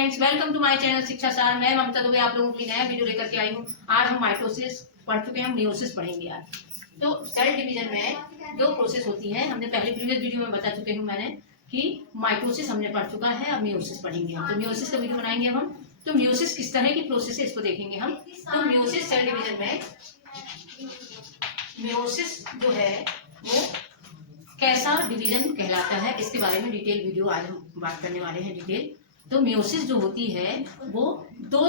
Friends, welcome to my channel Shiksha Saar. मैं ममता दुबे आप लोगों के लिए नया वीडियो लेकर के आई हूँ। आज हम माइटोसिस पढ़ चुके हैं, हम मियोसिस पढ़ेंगे आज। तो सेल डिवीजन में दो प्रोसेस होती है। हमने पहले प्रीवियस वीडियो में बता चुके हूँ मैंने कि माइटोसिस हमने पढ़ चुका है, अब मियोसिस पढ़ेंगे हम। तो मियोसिस का वीडियो बनाएंगे अब हम। तो मियोसिस किस तरह की प्रोसेस है इसको देखेंगे हम। तो मियोसिस सेल डिवीजन में मियोसिस जो है वो कैसा डिवीजन कहलाता है, इसके बारे में डिटेल वीडियो आज हम बात करने वाले हैं डिटेल। तो मियोसिस जो होती है वो दो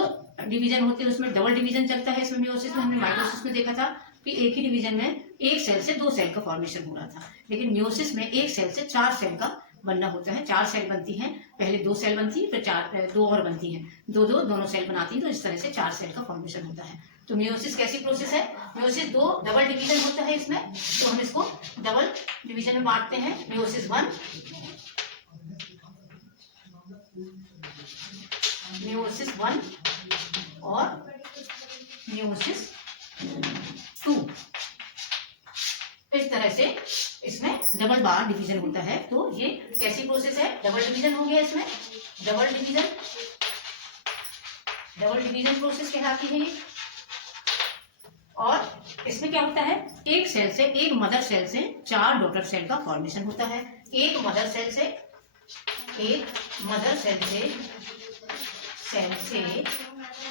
डिवीजन होते हैं, उसमें डबल डिवीजन चलता है। इसमें मियोसिस में हमने माइटोसिस में देखा था कि एक ही डिवीजन में एक सेल से दो सेल का फॉर्मेशन हो रहा था, लेकिन मियोसिस में एक सेल से चार सेल का बनना होता है। चार सेल बनती हैं, पहले दो सेल बनती है, फिर चार दो और बनती हैं, दोनों सेल बनाती है, तो इस तरह से चार सेल का फॉर्मेशन होता है। तो मियोसिस कैसी प्रोसेस है? मियोसिस दो डबल डिवीजन होता है इसमें, तो हम इसको डबल डिवीजन में बांटते हैं। मियोसिस वन, मियोसिस वन और मियोसिस टू। इस तरह से इसमें डबल बार डिवीजन होता है। तो ये कैसी प्रोसेस है? डबल डिवीजन हो गया इसमें, डबल डिवीजन प्रोसेस कहलाती है ये। और इसमें क्या होता है? एक सेल से, एक मदर सेल से चार डॉटर सेल का फॉर्मेशन होता है। एक मदर सेल से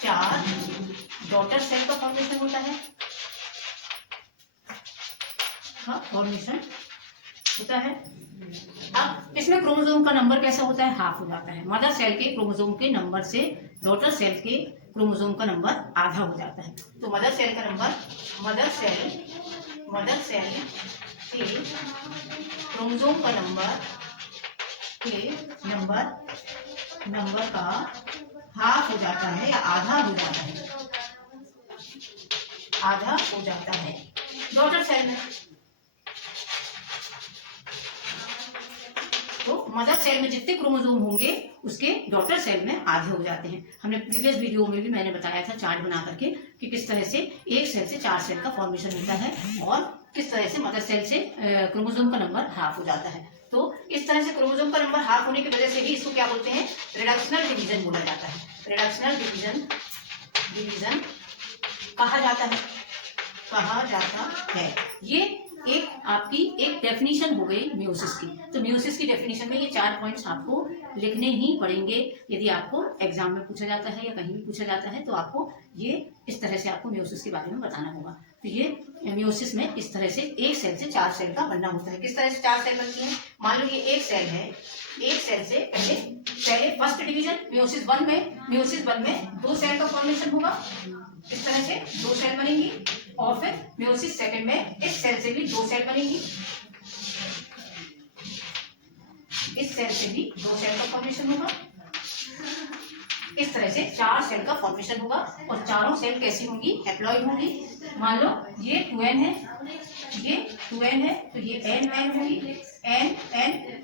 चार डॉटर सेल का फॉर्मेशन होता है, फॉर्मेशन होता है। अब इसमें क्रोमोसोम का नंबर कैसा होता है? हाफ हो जाता है। मदर सेल के क्रोमोसोम के नंबर से डॉटर सेल के क्रोमोसोम का नंबर आधा हो जाता है। तो मदर सेल का नंबर, मदर सेल के क्रोमोसोम का नंबर का हाफ हो जाता है या आधा हो जाता है, आधा हो जाता है डॉटर सेल में। तो मदर सेल में जितने क्रोमोसोम होंगे उसके डॉटर सेल में आधे हो जाते हैं। हमने प्रीवियस वीडियो में भी मैंने बताया था चार्ट बना करके कि किस तरह से एक सेल से चार सेल का फॉर्मेशन होता है और किस तरह से मदर सेल से क्रोमोसोम का नंबर हाफ हो जाता है। तो इस तरह से क्रोमोसोम का नंबर हाफ होने की वजह से ही इसको क्या बोलते हैं? रिडक्शनल डिवीजन बोला जाता है। रिडक्शनल डिवीजन कहा जाता है। ये एक आपकी एक डेफिनेशन हो गई मियोसिस की। तो मियोसिस की डेफिनेशन में ये चार पॉइंट्स आपको लिखने ही पड़ेंगे यदि आपको एग्जाम में पूछा जाता है या कहीं भी पूछा जाता है, तो आपको ये इस तरह से आपको मियोसिस के बारे में बताना होगा। तो ये मियोसिस में इस तरह से एक सेल से चार सेल का बनना होता है। किस तरह से चार सेल बनती है? मान लो ये एक सेल है, एक सेल से पहले फर्स्ट डिवीजन मियोसिस वन में दो सेल का फॉर्मेशन होगा। इस तरह से दो सेल बनेंगी और फिर मियोसिस सेकंड में इस सेल से भी दो सेल बनेंगी, इस सेल से भी दो सेल का फॉर्मेशन होगा। इस तरह से चार सेल का फॉर्मेशन होगा और चारों सेल कैसी होंगी? हैप्लॉइड होंगी। मान लो ये 2n है, ये 2n है, तो ये n होगी, n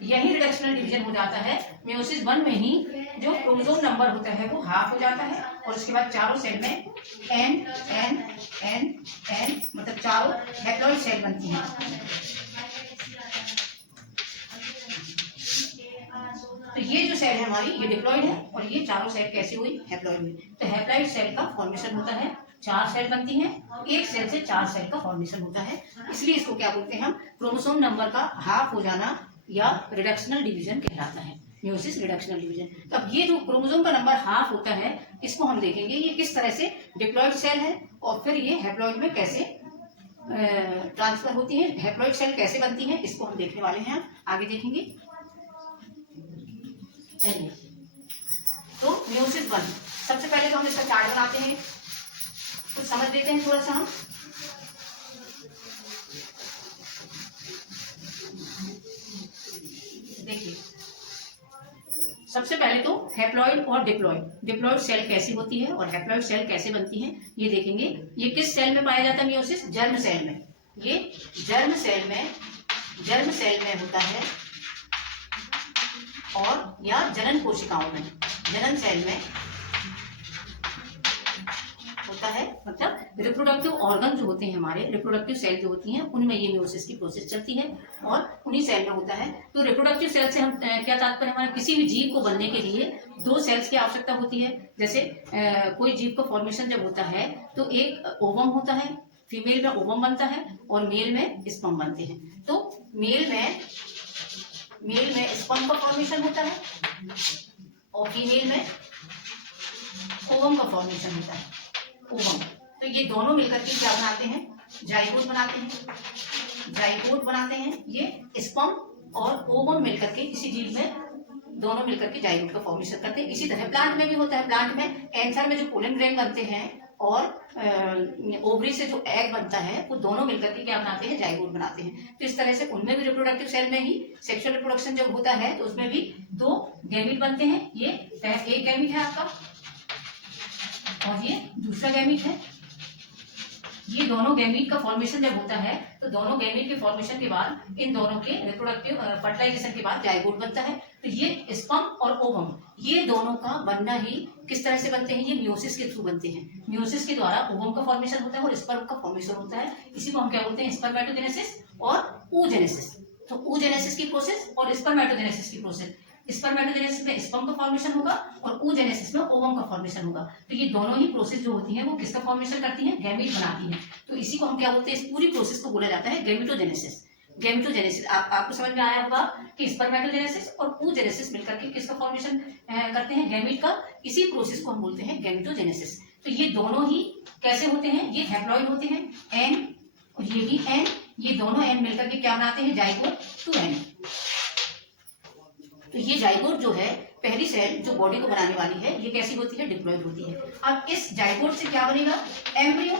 यही रिडक्शनल डिवीजन हो जाता है। मियोसिस वन में ही जो क्रोमोसोम नंबर होता है वो हाफ हो जाता है और उसके बाद चारों सेल में n मतलब चारों हैप्लॉइड सेल बनती हैं। तो ये जो सेल है हमारी, ये डिप्लॉइड है और ये चारों सेल कैसी हुई? हैप्लॉइड हुई। तो हैप्लॉइड सेल का फॉर्मेशन होता है, चार सेल बनती हैं, एक सेल से चार सेल का फॉर्मेशन होता है। इसलिए इसको क्या बोलते हैं हम? क्रोमोसोम नंबर का हाफ हो जाना या रिडक्शनल डिवीजन कहलाता है, मियोसिस रिडक्शनल डिवीजन। तब ये जो क्रोमोसोम का नंबर हाफ होता है इसको हम देखेंगे ये किस तरह से डिप्लॉइड सेल है और फिर ये हैप्लॉइड में कैसे ट्रांसफर होती है, हैप्लॉइड सेल कैसे बनती है, इसको हम देखने वाले हैं, आगे देखेंगे। चलिए, तो मियोसिस वन, सबसे पहले तो हम इसका चार्ट बनाते हैं, कुछ समझ लेते हैं थोड़ा सा हम। देखिए, सबसे पहले तो हैप्लॉइड और डिप्लॉइड सेल कैसी होती है और हैप्लॉइड सेल कैसे बनती है ये देखेंगे। ये किस सेल में पाया जाता है मियोसिस? जर्म सेल में। ये जर्म सेल में होता है और या जनन कोशिकाओं में, जनन सेल में होता है, मतलब रिप्रोडक्टिव ऑर्गन जो होते हैं हमारे, रिप्रोडक्टिव सेल जो होती हैं उनमें ये मियोसिस की प्रोसेस चलती है और उन्हीं सेल में होता है। तो रिप्रोडक्टिव सेल से हम क्या तात्पर्य, हमारे किसी भी जीव को बनने के लिए दो सेल्स की आवश्यकता होती है। जैसे कोई जीव का फॉर्मेशन जब होता है तो एक ओवम होता है, फीमेल में ओवम बनता है और मेल में स्पर्म बनते हैं। तो मेल में स्पर्म का फॉर्मेशन होता है और फीमेल में ओवम का फॉर्मेशन होता है, ओवम। तो ये दोनों मिलकर के क्या बनाते हैं, जाइगोट बनाते हैं। जाइगोट बनाते हैं ये स्पर्म और ओवम मिलकर के किसी जीव में दोनों मिलकर के जाइगोट का फॉर्मेशन करते हैं। इसी तरह प्लांट में भी होता है। प्लांट में एंथर में जो पोलन ग्रेन बनते हैं और ओवरी से जो एग बनता है वो दोनों मिलकर के क्या बनाते हैं, जाइगोट बनाते हैं। तो इस तरह से उनमें भी रिप्रोडक्टिव सेल में ही सेक्सुअल रिप्रोडक्शन जब होता है तो उसमें भी दो गैमीट बनते हैं। ये एक गैमीट है आपका और ये दूसरा गैमीट है। ये दोनों गैमीट का फॉर्मेशन जब होता है तो दोनों गैमीट के फॉर्मेशन के बाद इन दोनों के रिप्रोडक्टिव फर्टिलाइजेशन के बाद जाइगोट बनता है। तो ये स्पर्म और ओवम ये दोनों का बनना ही किस तरह से बनते हैं, ये मियोसिस के थ्रू बनते हैं। मियोसिस के द्वारा ओवम का फॉर्मेशन होता है और स्पर्म का फॉर्मेशन होता है। इसी को हम क्या बोलते हैं, स्पर्मेटोजेनेसिस और oogenesis। तो oogenesis की प्रोसेस और स्पर्मेटोजेनेसिस की प्रोसेस। स्पर्मेटोजेनेसिस में स्पर्म का फॉर्मेशन होगा और oogenesis में ओवम का फॉर्मेशन होगा। तो ये दोनों ही प्रोसेस जो होती हैं वो किसका फॉर्मेशन करती हैं, गैमीट बनाती हैं। तो इसी को हम क्या बोलते हैं, इस पूरी प्रोसेस को बोला जाता है गैमेटोजेनेसिस। गैमेटोजेनेसिस आपको समझ में आया होगा कि स्पर्मेटोजेनेसिस और oogenesis मिलकर के किसका फॉर्मेशन करते हैं, गैमीट का। इसी प्रोसेस को हम बोलते हैं गैमेटोजेनेसिस। तो ये दोनों ही कैसे होते हैं, ये हैप्लॉइड होते हैं, एन और ये भी एन, ये दोनों एन मिलकर के क्या बनाते हैं, जाइगोट टू एन। तो ये जाइगोट जो है, पहली सेल जो बॉडी को बनाने वाली है, ये कैसी होती है, डिप्लॉइड होती है। अब इस जाइगोट से क्या बनेगा, एम्ब्रियो।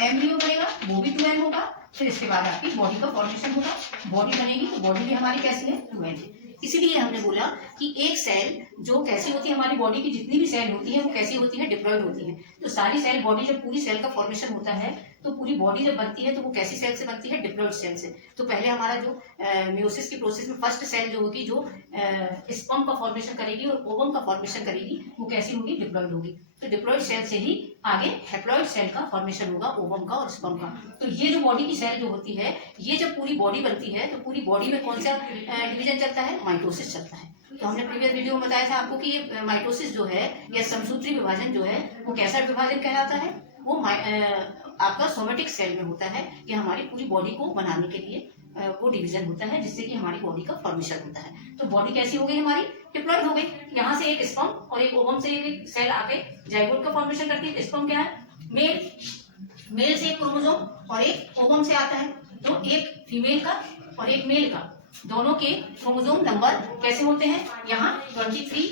एम्ब्रियो बनेगा, वो भी 2n होगा। फिर इसके बाद आपकी बॉडी का फॉर्मेशन होगा, बॉडी बनेगी। तो बॉडी भी हमारी कैसी है, 2n। इसीलिए हमने बोला कि एक सेल जो कैसी होती है, हमारी बॉडी की जितनी भी सेल होती है वो कैसी होती है, डिप्लॉइड होती है। तो सारी सेल बॉडी, जब पूरी सेल का फॉर्मेशन होता है तो पूरी बॉडी जब बनती है तो वो कैसी सेल से बनती है, डिप्लॉइड सेल से। तो पहले हमारा जो मियोसिस की प्रोसेस में फर्स्ट सेल जो होगी, जो स्पर्म का फॉर्मेशन करेगी और ओवम का फॉर्मेशन करेगी, वो कैसी होगी, डिप्लॉइड होगी। तो डिप्लॉइड सेल से ही आगे हैप्लॉइड सेल का फॉर्मेशन होगा, ओवम का और स्पर्म का। तो ये जो बॉडी की सेल जो होती है, ये जब पूरी बॉडी बनती है तो पूरी बॉडी में कौन सा डिवीजन चलता है, माइटोसिस चलता है। तो हमने प्रीवियस वीडियो में बताया था आपको कि ये माइटोसिस जो है या समसूत्री विभाजन जो है वो कैसा विभाजन कहलाता है, वो आपका सोमेटिक सेल में होता है। ये हमारी पूरी बॉडी को बनाने के लिए वो डिवीजन होता है, जिससे कि हमारी बॉडी का फॉर्मेशन होता है। तो बॉडी कैसी हो गई हमारी, डिप्लॉइड हो गई। यहाँ से एक स्पर्म और एक ओवम से एक सेल आके जाइगोट का फॉर्मेशन करती है। स्पर्म क्या है, मेल। मेल से एक क्रोमोसोम और एक ओवम से आता है। तो एक फीमेल का और एक मेल का, दोनों के क्रोमोसोम नंबर कैसे होते हैं, यहाँ 23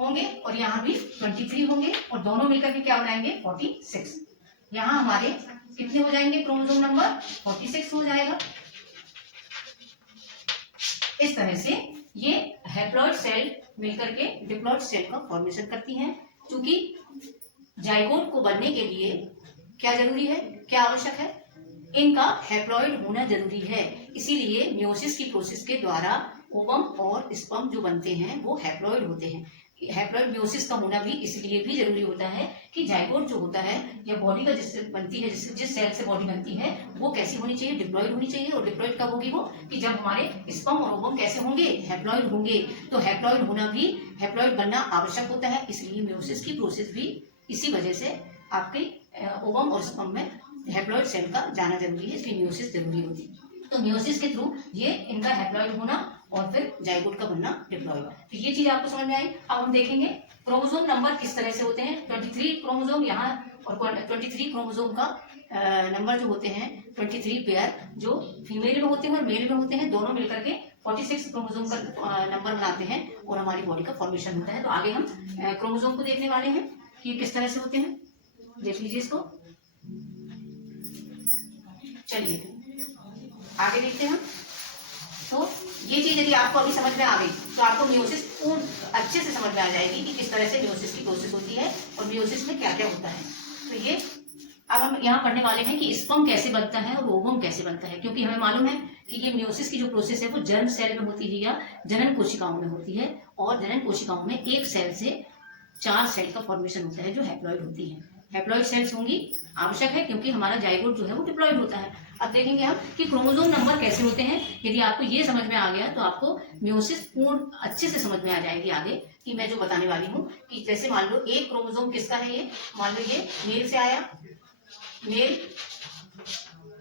होंगे और यहाँ भी 23 होंगे और दोनों मिलकर के क्या बनाएंगे, 46। यहाँ हमारे कितने हो जाएंगे, क्रोमोसोम नंबर 46 हो जाएगा। इस तरह से ये हैप्लॉइड सेल मिलकर के डिप्लॉइड सेल का फॉर्मेशन करती हैं। क्योंकि जाइगोट को बनने के लिए क्या जरूरी है, क्या आवश्यक है, इनका हैप्लॉइड होना जरूरी है। इसीलिए मियोसिस की प्रोसेस के द्वारा ओवम और स्पर्म जो बनते हैं वो हैप्लॉइड होते हैं। हैप्लॉइड मियोसिस का होना भी इसलिए भी जरूरी होता है कि जाइगोट जो होता है या बॉडी का जिससे बनती है, जिस सेल से बॉडी बनती है, वो कैसी होनी चाहिए, डिप्लॉइड होनी चाहिए। और डिप्लॉइड कब होगी वो, कि जब हमारे स्पर्म और ओवम कैसे होंगे, हैप्लॉइड होंगे। तो हैप्लॉइड होना भी, हैप्लॉइड बनना आवश्यक होता है। इसलिए मियोसिस की प्रोसेस भी इसी वजह से आपके ओवम और स्पर्म में हैप्लॉइड सेल का जाना जरूरी है, इसलिए मियोसिस जरूरी होती है। तो मियोसिस के थ्रू ये इनका हैप्लॉइड होना और फिर जाइगोट का बनना, डिप्लॉइड। तो ये चीज आपको समझ में आई। अब हम देखेंगे क्रोमोसोम नंबर किस तरह से होते हैं। 23 क्रोमोसोम यहाँ और 23 क्रोमोसोम का नंबर जो होते हैं, 23 पेयर जो फीमेल में होते हैं और मेल में होते हैं, दोनों मिलकर के 46 क्रोमोसोम का नंबर बनाते हैं और हमारी बॉडी का फॉर्मेशन होता है। तो आगे हम क्रोमोसोम को देखने वाले हैं कि किस तरह से होते हैं। देख लीजिए इसको, चलिए आगे देखते हैं हम। तो ये चीज यदि आपको अभी समझ में आ गई तो आपको मियोसिस पूर्ण अच्छे से समझ में आ जाएगी कि किस तरह से मियोसिस की प्रोसेस होती है और मियोसिस में क्या क्या होता है। तो ये अब हम यहाँ पढ़ने वाले हैं कि स्पर्म कैसे बनता है और ओवम कैसे बनता है। क्योंकि हमें मालूम है कि ये मियोसिस की जो प्रोसेस है वो जर्म सेल में होती है या जनन कोशिकाओं में होती है। और जनन कोशिकाओं में एक सेल से 4 सेल का फॉर्मेशन होता है जो हैप्लॉइड होती है। हैप्लॉइड सेल्स होंगी आवश्यक है, क्योंकि हमारा जाइगोट जो है वो डिप्लॉइड होता है। अब देखेंगे हम कि क्रोमोसोम नंबर कैसे होते हैं। यदि आपको ये समझ में आ गया तो आपको म्यूसिस पूर्ण अच्छे से समझ में आ जाएगी आगे कि मैं जो बताने वाली हूँ। कि जैसे मान लो एक क्रोमोसोम किसका है, ये मान लो ये मेल से आया, मेल,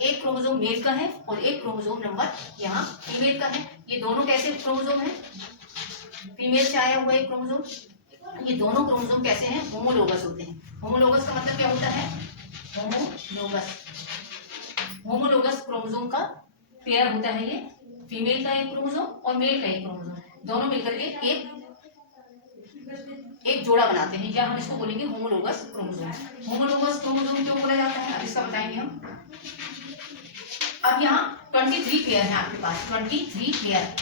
एक क्रोमोसोम मेल का है और एक क्रोमोसोम नंबर यहाँ फीमेल का है। ये दोनों कैसे क्रोमोसोम है, फीमेल से आया हुआ एक क्रोमोसोम। ये दोनों क्रोमोसोम कैसे हैं, होमोलोगस होते हैं। होमोलोगस का मतलब क्या होता है, होमोलोगस, होमोलोगस क्रोमोसोम का पेयर होता है। ये फीमेल का एक क्रोमोसोम और मेल का एक क्रोमोसोम, दोनों मिलकर के एक जोड़ा बनाते हैं, या हम इसको बोलेंगे होमोलोगस क्रोमोसोम। होमोलोगस क्रोमोसोम क्यों बोला जाता है, अब इसका बताएंगे हम। अब यहाँ 23 पेयर है आपके पास, 23 पेयर,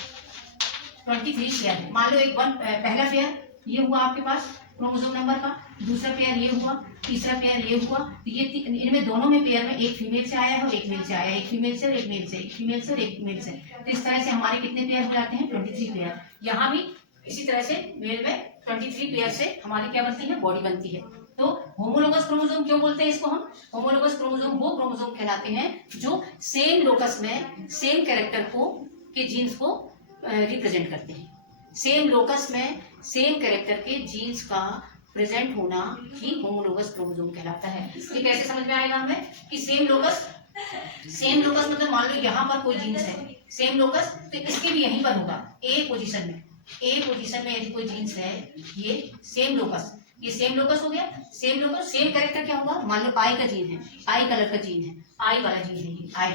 23 पेयर है। मान लो एक पहला पेयर ये हुआ आपके पास क्रोमोसोम नंबर का, दूसरा पेयर ये हुआ, तीसरा पेयर ये हुआ। तो ये इनमें दोनों में पेयर में एक फीमेल से आया है और एक मेल से आया है, एक फीमेल से और एक मेल से, एक फीमेल से और एक मेल से। तो इस तरह से हमारे कितने पेयर हो जाते हैं, 23 पेयर। यहाँ भी इसी तरह से मेल में 23 पेयर से हमारी क्या बनती है, बॉडी बनती है। तो होमोलोगस क्रोमोसोम क्यों बोलते हैं इसको हम, होमोलोगस क्रोमोसोम वो क्रोमोसोम कहलाते हैं जो सेम लोकस में सेम कैरेक्टर को के जीन्स को रिप्रेजेंट करते हैं। सेम लोकस में सेम कैरेक्टर के जीन्स का प्रेजेंट होना ही होमोलोगस क्रोमोसोम कहलाता है। ये कैसे समझ में आएगा हमें कि सेम लोकस मतलब मान लो यहाँ पर कोई जीन्स है, सेम लोकस, तो इसके भी यहीं पर होगा ए पोजीशन में यदि कोई जीन्स है, ये सेम लोकस, ये सेम लोकस हो गया। सेम लोकस, सेम कैरेक्टर क्या होगा, मान लो आई का जीन है, आई कलर का जीन है, आई वाला जीन है ये आई,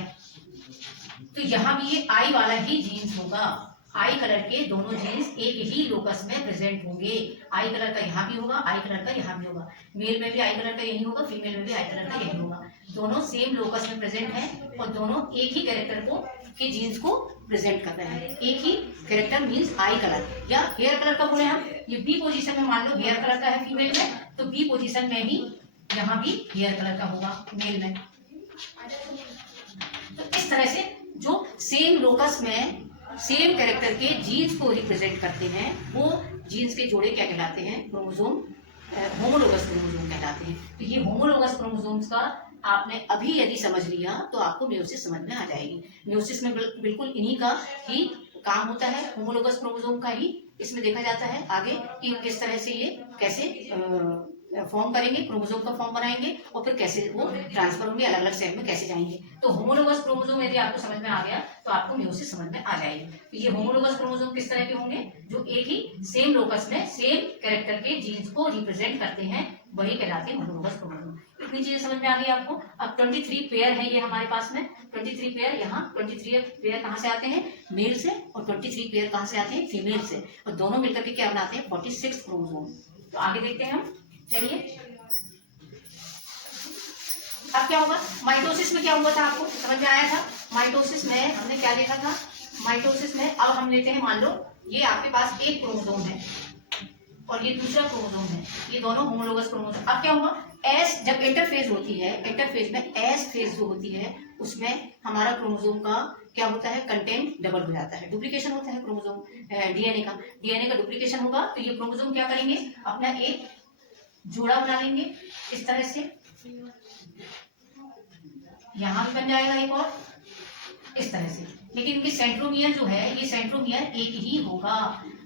तो यहाँ भी ये आई वाला ही जीन्स होगा। आई कलर के दोनों जीन्स एक ही लोकस में प्रेजेंट होंगे। आई कलर का यहाँ भी होगा, आई कलर का यहाँ भी होगा। मेल में भी आई कलर का यही होगा, फीमेल में भी आई कलर का यही होगा। दोनों सेम लोकस में प्रेजेंट है और दोनों एक ही कैरेक्टर को के जीन्स को प्रेजेंट कर रहे हैं। एक ही कैरेक्टर मीन्स आई कलर, या हेयर कलर का बोले हम, ये बी पोजीशन में मान लो हेयर कलर का है फीमेल में, तो बी पोजीशन में ही यहाँ भी हेयर कलर का होगा मेल में। तो इस तरह से जो सेम लोकस में सेम कैरेक्टर के जीन्स को रिप्रेजेंट करते हैं, वो जीन्स के जोड़े क्या कहलाते हैं, क्रोमोसोम, होमोलोगस क्रोमोसोम कहलाते हैं। तो ये होमोलोगस क्रोमोसोम्स का आपने अभी यदि समझ लिया तो आपको मेयोसिस समझ में आ जाएगी। मेयोसिस में बिल्कुल इन्हीं का ही काम होता है, होमोलोगस क्रोमोसोम का ही इसमें देखा जाता है आगे कि किस तरह से ये कैसे फॉर्म करेंगे, क्रोमोसोम का फॉर्म बनाएंगे और फिर कैसे वो ट्रांसफर होंगे, अलग अलग सेल में कैसे जाएंगे। तो होमोलोगस क्रोमोसोम यदि आपको समझ में आ गया तो आपको मेयोसिस समझ में आ जाएगी। तो ये होमोलोगस क्रोमोसोम किस तरह के होंगे, जो एक ही सेम लोकस में सेम कैरेक्टर के जीन्स को रिप्रेजेंट करते हैं, वही कहलाते हैं होमोलोगस क्रोमोसोम। इतनी चीजें समझ में आ गई आपको। अब 23 पेयर है ये हमारे पास में, 23 पेयर, यहाँ 23 पेयर कहाँ से आते हैं, मेल से, और 23 पेयर कहाँ से आते हैं, फीमेल से, और दोनों मिलकर के क्या बनाते हैं, 46 क्रोमोसोम। तो आगे देखते हैं हम, चलिए। अब क्या होगा, माइटोसिस में क्या हुआ था आपको समझ में आया था। माइटोसिस में हमने क्या देखा था, माइटोसिस में अब हम लेते हैं, मान लो ये आपके पास एक क्रोमोसोम है और ये दूसरा क्रोमोसोम है, ये दोनों होमोलोगस क्रोमोसोम। अब क्या हुआ, एस जब इंटरफेज होती है, इंटरफेज में एस फेज जो होती है उसमें हमारा क्रोमोसोम का क्या होता है, कंटेंट डबल हो जाता है, डुप्लीकेशन होता है क्रोमोसोम, डीएनए का डुप्लीकेशन होगा। तो ये क्रोमोसोम क्या करेंगे, अपना एक जोड़ा बना लेंगे इस तरह से, यहां भी बन जाएगा एक और इस तरह से, लेकिन इनके सेंट्रोमियर जो है, ये सेंट्रोमियर एक ही होगा।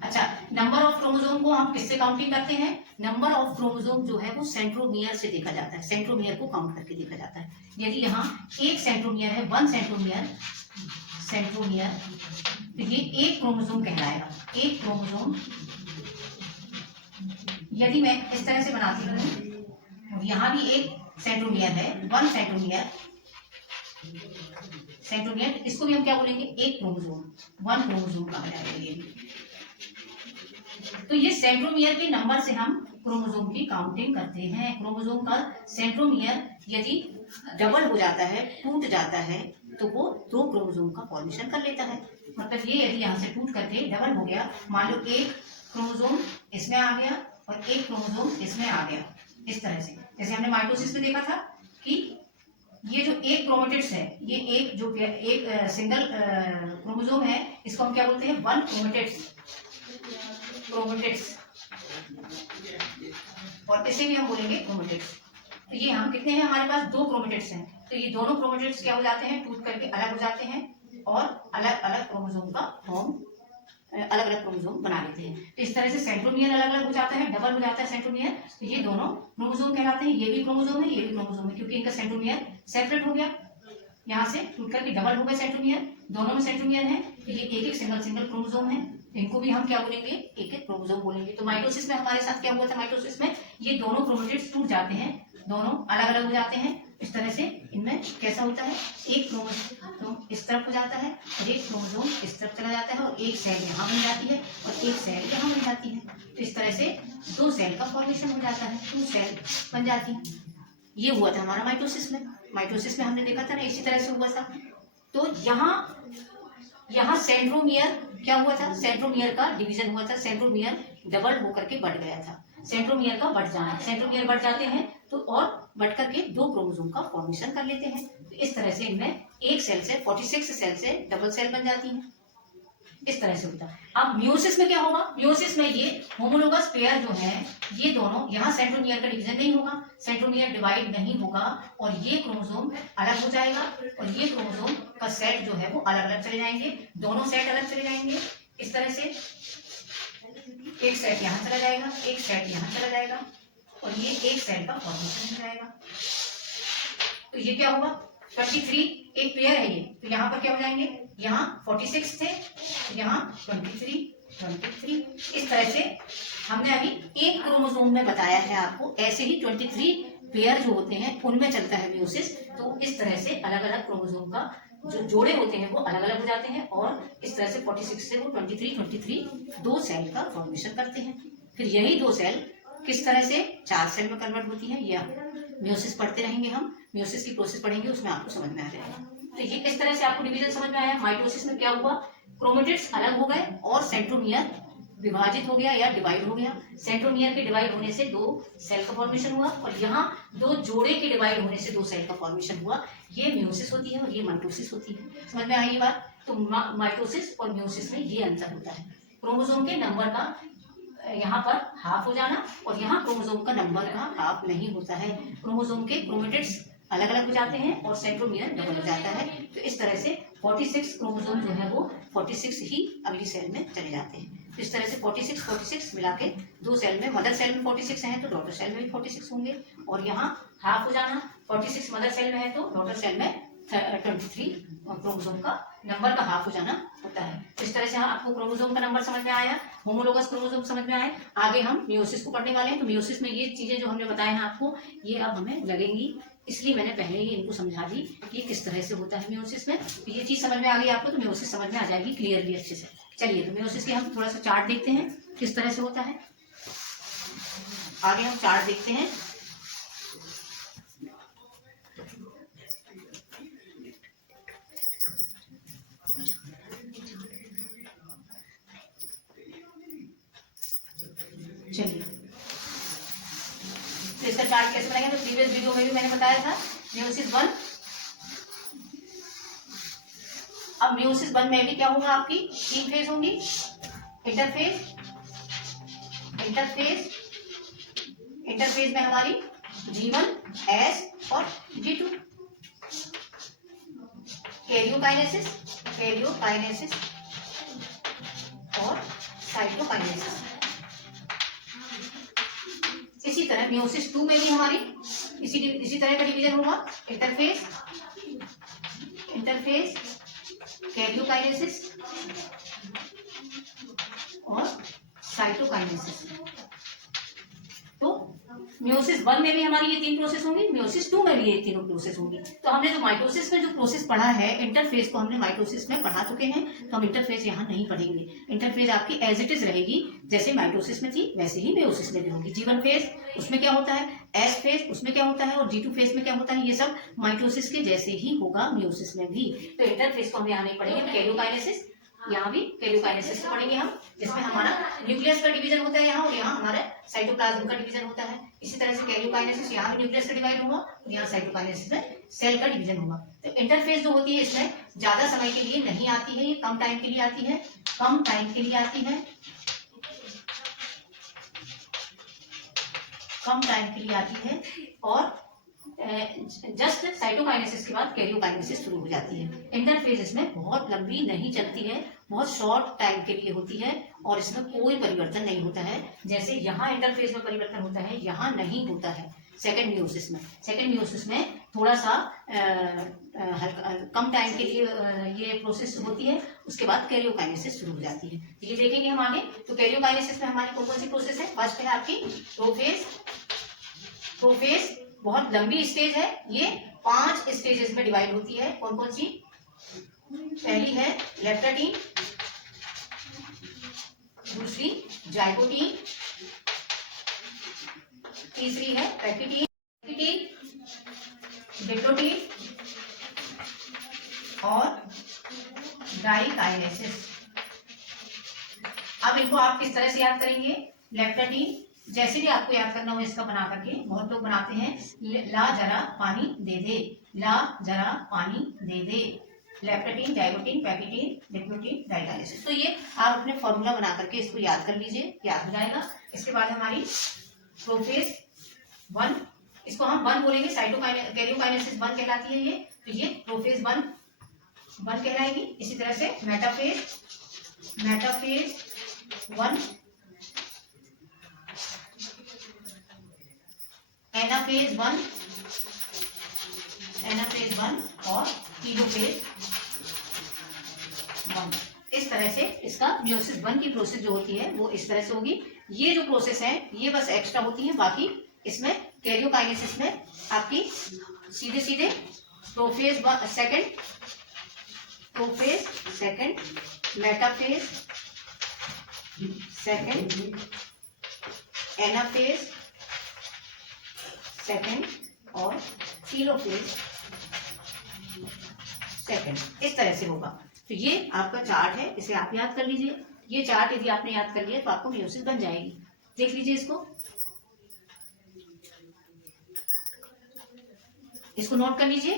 अच्छा, नंबर ऑफ क्रोमोसोम को हम किससे काउंटिंग करते हैं, नंबर ऑफ क्रोमोसोम जो है वो सेंट्रोमियर से देखा जाता है, सेंट्रोमियर को काउंट करके देखा जाता है। यदि यहाँ एक सेंट्रोमियर है, वन सेंट्रोमियर, तो ये एक क्रोमोसोम कहलाएगा, एक क्रोमोसोम। यदि मैं इस तरह से बनाती हूँ, यहाँ भी एक सेंट्रोमियर है, वन सेंट्रोमियर, इसको भी हम क्या बोलेंगे, एक क्रोमोसोम, वन क्रोमोसोम कहा जाएगा ये। तो ये सेंट्रोमियर के नंबर से हम क्रोमोसोम की काउंटिंग करते हैं। क्रोमोसोम का सेंट्रोमियर यदि डबल हो जाता है, टूट जाता है, तो वो दो क्रोमोसोम का फॉर्मेशन कर लेता है। मतलब ये यदि यहाँ से टूट करके डबल हो गया, मान लो एक क्रोमोसोम इसमें आ गया और एक क्रोमोसोम इसमें आ गया, इस तरह से। जैसे हमने माइटोसिस में देखा था कि ये जो एक क्रोमेटिड्स है, ये एक सिंगल क्रोमोसोम है, इसको हम क्या बोलते हैं, वन क्रोमेटिड्स, और इसे भी हम बोलेंगे क्रोमेटिड्स। तो ये हम कितने हैं, हमारे पास 2 क्रोमेटिड्स हैं, तो ये दोनों क्रोमेटिड्स क्या हो जाते हैं, टूट करके अलग हो जाते हैं और अलग अलग क्रोमोसोम का फॉर्म, अलग अलग क्रोमोसोम बना लेते हैं। तो इस तरह से सेंट्रोमियर अलग अलग हो जाता है, डबल हो जाता है सेंट्रोमियर। तो ये दोनों क्रोमोसोम कहलाते हैं, ये भी क्रोमोसोम है, ये भी क्रोमोसोम है, क्योंकि इनका सेंट्रोमियर सेपरेट हो गया, यहाँ से टूट करके डबल हो गए सेंट्रोमियर, दोनों में सेंट्रोमियर है। तो ये एक एक सिंगल सिंगल क्रोमोसोम है, इनको भी हम क्या बोलेंगे, एक एक क्रोमोसोम बोलेंगे। तो माइटोसिस में हमारे साथ क्या हुआ था, माइटोसिस में ये दोनों क्रोमेटिड्स टूट जाते हैं, दोनों अलग अलग हो जाते हैं। इस तरह से इनमें कैसा होता है, एक क्रोमोसोम इस तरफ हो जाता है और एक क्रोमोसोम इस तरफ चला जाता है और एक सेल यहाँ बन जाती है और एक सेल यहाँ बन जाती है। तो इस तरह से 2 सेल का फॉर्मेशन हो जाता है, 2 सेल बन जाती है। ये हुआ था हमारा माइटोसिस में। माइटोसिस में हमने देखा था ना, इसी तरह से हुआ था। तो यहाँ सेंट्रोमियर क्या हुआ था, सेंट्रोमियर का डिवीजन हुआ था, सेंट्रोमियर डबल होकर के बढ़ गया था, सेंट्रोमियर का बढ़ जाना, सेंट्रोमियर बढ़ जाते हैं तो और बढ़ करके 2 क्रोमोसोम का फॉर्मेशन कर लेते हैं। तो इस तरह से इनमें एक सेल से 46 सेल से डबल सेल बन जाती हैं, इस तरह से होता है। अब मियोसिस में क्या होगा, मियोसिस में ये होमोलोगस पेयर जो है, ये दोनों, यहाँ सेंट्रोमियर का डिवीजन नहीं होगा, सेंट्रोमियर डिवाइड नहीं होगा और ये क्रोमोसोम अलग हो जाएगा और ये क्रोमोसोम का सेट जो है वो अलग अलग चले जाएंगे, दोनों सेट अलग चले जाएंगे। इस तरह से एक सेट यहाँ चला जाएगा, एक सेट यहाँ चला जाएगा और ये एक सेल का फॉर्मेशन हो जाएगा। तो ये क्या होगा, 23 एक पेयर है ये, तो यहाँ पर क्या हो जाएंगे, यहाँ 46 थे, यहाँ 23। इस तरह से हमने अभी एक क्रोमोसोम में बताया है आपको, ऐसे ही 23 पेयर जो होते हैं उनमें चलता है मियोसिस। तो इस तरह से अलग अलग क्रोमोसोम का जो जोड़े होते हैं वो अलग अलग हो जाते हैं और इस तरह से 46 से वो 23 2 सेल का फॉर्मेशन करते हैं। फिर यही 2 सेल किस तरह से 4 सेल में कन्वर्ट होती है, या मियोसिस पढ़ते रहेंगे हम, मियोसिस की प्रोसेस पढ़ेंगे, उसमें आपको समझ में आ जाएगा। तो ये किस तरह से आपको डिवीजन समझ में आया। माइटोसिस में क्या हुआ, क्रोमेटिड्स अलग हो गए और सेंट्रोमियर विभाजित हो गया या डिवाइड हो गया। सेंट्रोमियर के डिवाइड होने से 2 सेल का फॉर्मेशन हुआ और यहाँ 2 जोड़े के डिवाइड होने से 2 सेल का फॉर्मेशन हुआ। ये मियोसिस होती है और ये माइटोसिस होती है। समझ में आई ये बात। तो माइटोसिस और मियोसिस में ये अंतर होता है, क्रोमोसोम के नंबर का यहाँ पर हाफ हो जाना और यहाँ क्रोमोसोम का नंबर का हाफ नहीं होता है। क्रोमोसोम के क्रोमेटिड्स अलग अलग हो जाते हैं और सेंट्रोमियर डबल हो जाता है। तो इस तरह से 46 क्रोमोसोम जो है वो 46 ही अगली सेल में चले जाते हैं। तो इस तरह से 46 मिला के 2 सेल में, मदर सेल में 46 हैं तो डॉटर सेल में भी 46 होंगे और यहाँ हाफ हो जाना, 46 मदर सेल में है तो डॉटर सेल में 23 क्रोमोसोम का नंबर का हाफ हो जाना होता है। तो इस तरह से आपको क्रोमोसोम का नंबर समझ में आया, होमोलोगस क्रोमोसोम समझ में आए। आगे हम मियोसिस को पढ़ने वाले हैं। तो मियोसिस में ये चीजें जो हमने बताए हैं आपको, ये अब हमें लगेंगी, इसलिए मैंने पहले ही इनको समझा दी कि किस तरह से होता है मियोसिस में। तो ये चीज समझ में आ गई आपको, तो मियोसिस समझ में आ जाएगी क्लियरली अच्छे से। चलिए तो मियोसिस के हम थोड़ा सा चार्ट देखते हैं किस तरह से होता है। आगे हम चार्ट देखते हैं। चलिए तो इसका चार्ट कैसे बनाएंगे, तो प्रीवियस वीडियो में भी मैंने बताया था मियोसिस 1। अब मियोसिस 1 में भी क्या होगा, आपकी 3 फेज होंगी, इंटरफेज, इंटरफेज में हमारी G1, S और G2, कैरियोकाइनेसिस और साइटोकाइनेसिस। इसी तरह मियोसिस 2 में भी हमारी इसी तरह का डिवीजन होगा, इंटरफेज, कैरियोकाइनेसिस और साइटोकाइनेसिस। तो मियोसिस 1 में भी हमारी ये 3 प्रोसेस होंगी, मियोसिस 2 में भी ये तीनों प्रोसेस होंगी। तो हमने जो माइटोसिस में जो प्रोसेस पढ़ा है, इंटरफेज को हमने माइटोसिस में पढ़ा चुके हैं, तो हम इंटरफेज यहाँ नहीं पढ़ेंगे। इंटरफेज आपकी एज इट इज रहेगी, जैसे माइटोसिस में थी वैसे ही मियोसिस में भी होगी। G1 फेज उसमें क्या होता है, S फेज उसमें क्या होता है और G2 फेज में क्या होता है, ये सब माइटोसिस के जैसे ही होगा मियोसिस में भी। तो इंटरफेज को हम यहाँ नहीं पढ़ेंगे। कैरियोकाइनेसिस, यहाँ भी कैरियोकाइनेसिस को पढ़ेंगे हम, जिसमें हमारा न्यूक्लियस का डिवीजन होता है यहाँ, और यहाँ हमारा साइटोप्लाज्म का डिवीजन होता है। इसी तरह से कैरियोकाइनेसिस यहाँ भी न्यूक्लियस का डिवाइड होगा और यहाँ साइटोकाइनेसिस में सेल का डिवीजन होगा। तो इंटरफेज जो होती है इसमें ज्यादा समय के लिए नहीं आती है, ये कम टाइम के लिए आती है, कम टाइम के लिए आती है, कम टाइम के लिए आती है और जस्ट साइटोकाइनेसिस के बाद कैरियोकाइनेसिस शुरू हो जाती है। इंटरफेज इसमें बहुत लंबी नहीं चलती है, बहुत शॉर्ट टाइम के लिए होती है और इसमें कोई परिवर्तन नहीं होता है। जैसे यहाँ इंटरफेज में परिवर्तन होता है, यहाँ नहीं होता है सेकेंड मियोसिस में। सेकेंड मियोसिस में थोड़ा सा कम टाइम के लिए ये प्रोसेस होती है, उसके बाद कैरियोकाइनेसिस शुरू हो जाती है। ये देखेंगे हम आगे। तो कैरियोकाइनेसिस में हमारी कौन कौन सी प्रोसेस है? फर्स्ट है आपकी प्रोफेज। प्रोफेज बहुत लंबी स्टेज है, ये 5 स्टेजेस में डिवाइड होती है। कौन कौन सी? पहली है लेप्टाटीन, दूसरी जाइगोटीन, तीसरी है पैकिटीन, डिप्लोटीन और डाइकाइनेसिस। अब इनको आप किस तरह से याद करेंगे? लेप्टाटीन जैसे भी आपको याद करना हो इसका बना करके, बहुत लोग बनाते हैं, ला जरा पानी दे दे, ला जरा पानी दे दे। लेप्टाटीन, जाइगोटीन, पैकिटीन, डिप्लोटीन, डाइकाइनेसिस। तो ये आप अपने फॉर्मूला बना करके इसको याद कर लीजिए, याद हो जाएगा। इसके बाद हमारी प्रोफेज 1, इसको हम 1 बोलेंगे, कैरियोकाइनेसिस 1 कहलाती है ये। तो ये प्रोफेज 1 कहलाएगी। इसी तरह से मेटाफेज 1, एनाफेज 1 और टीलोफेज 1। इस तरह से इसका मियोसिस 1 की प्रोसेस जो होती है वो इस तरह से होगी। ये जो प्रोसेस है ये बस एक्स्ट्रा होती है, बाकी इसमें कैरियोकाइनेसिस में आपकी सीधे सीधे prophase 2nd, metaphase 2nd, anaphase 2nd और टीलोफेज 2nd। इस तरह से होगा। तो ये आपका चार्ट है, इसे आप याद कर लीजिए। ये चार्ट यदि आपने याद कर लिया तो आपको मियोसिस बन जाएगी। देख लीजिए इसको नोट कर लीजिए।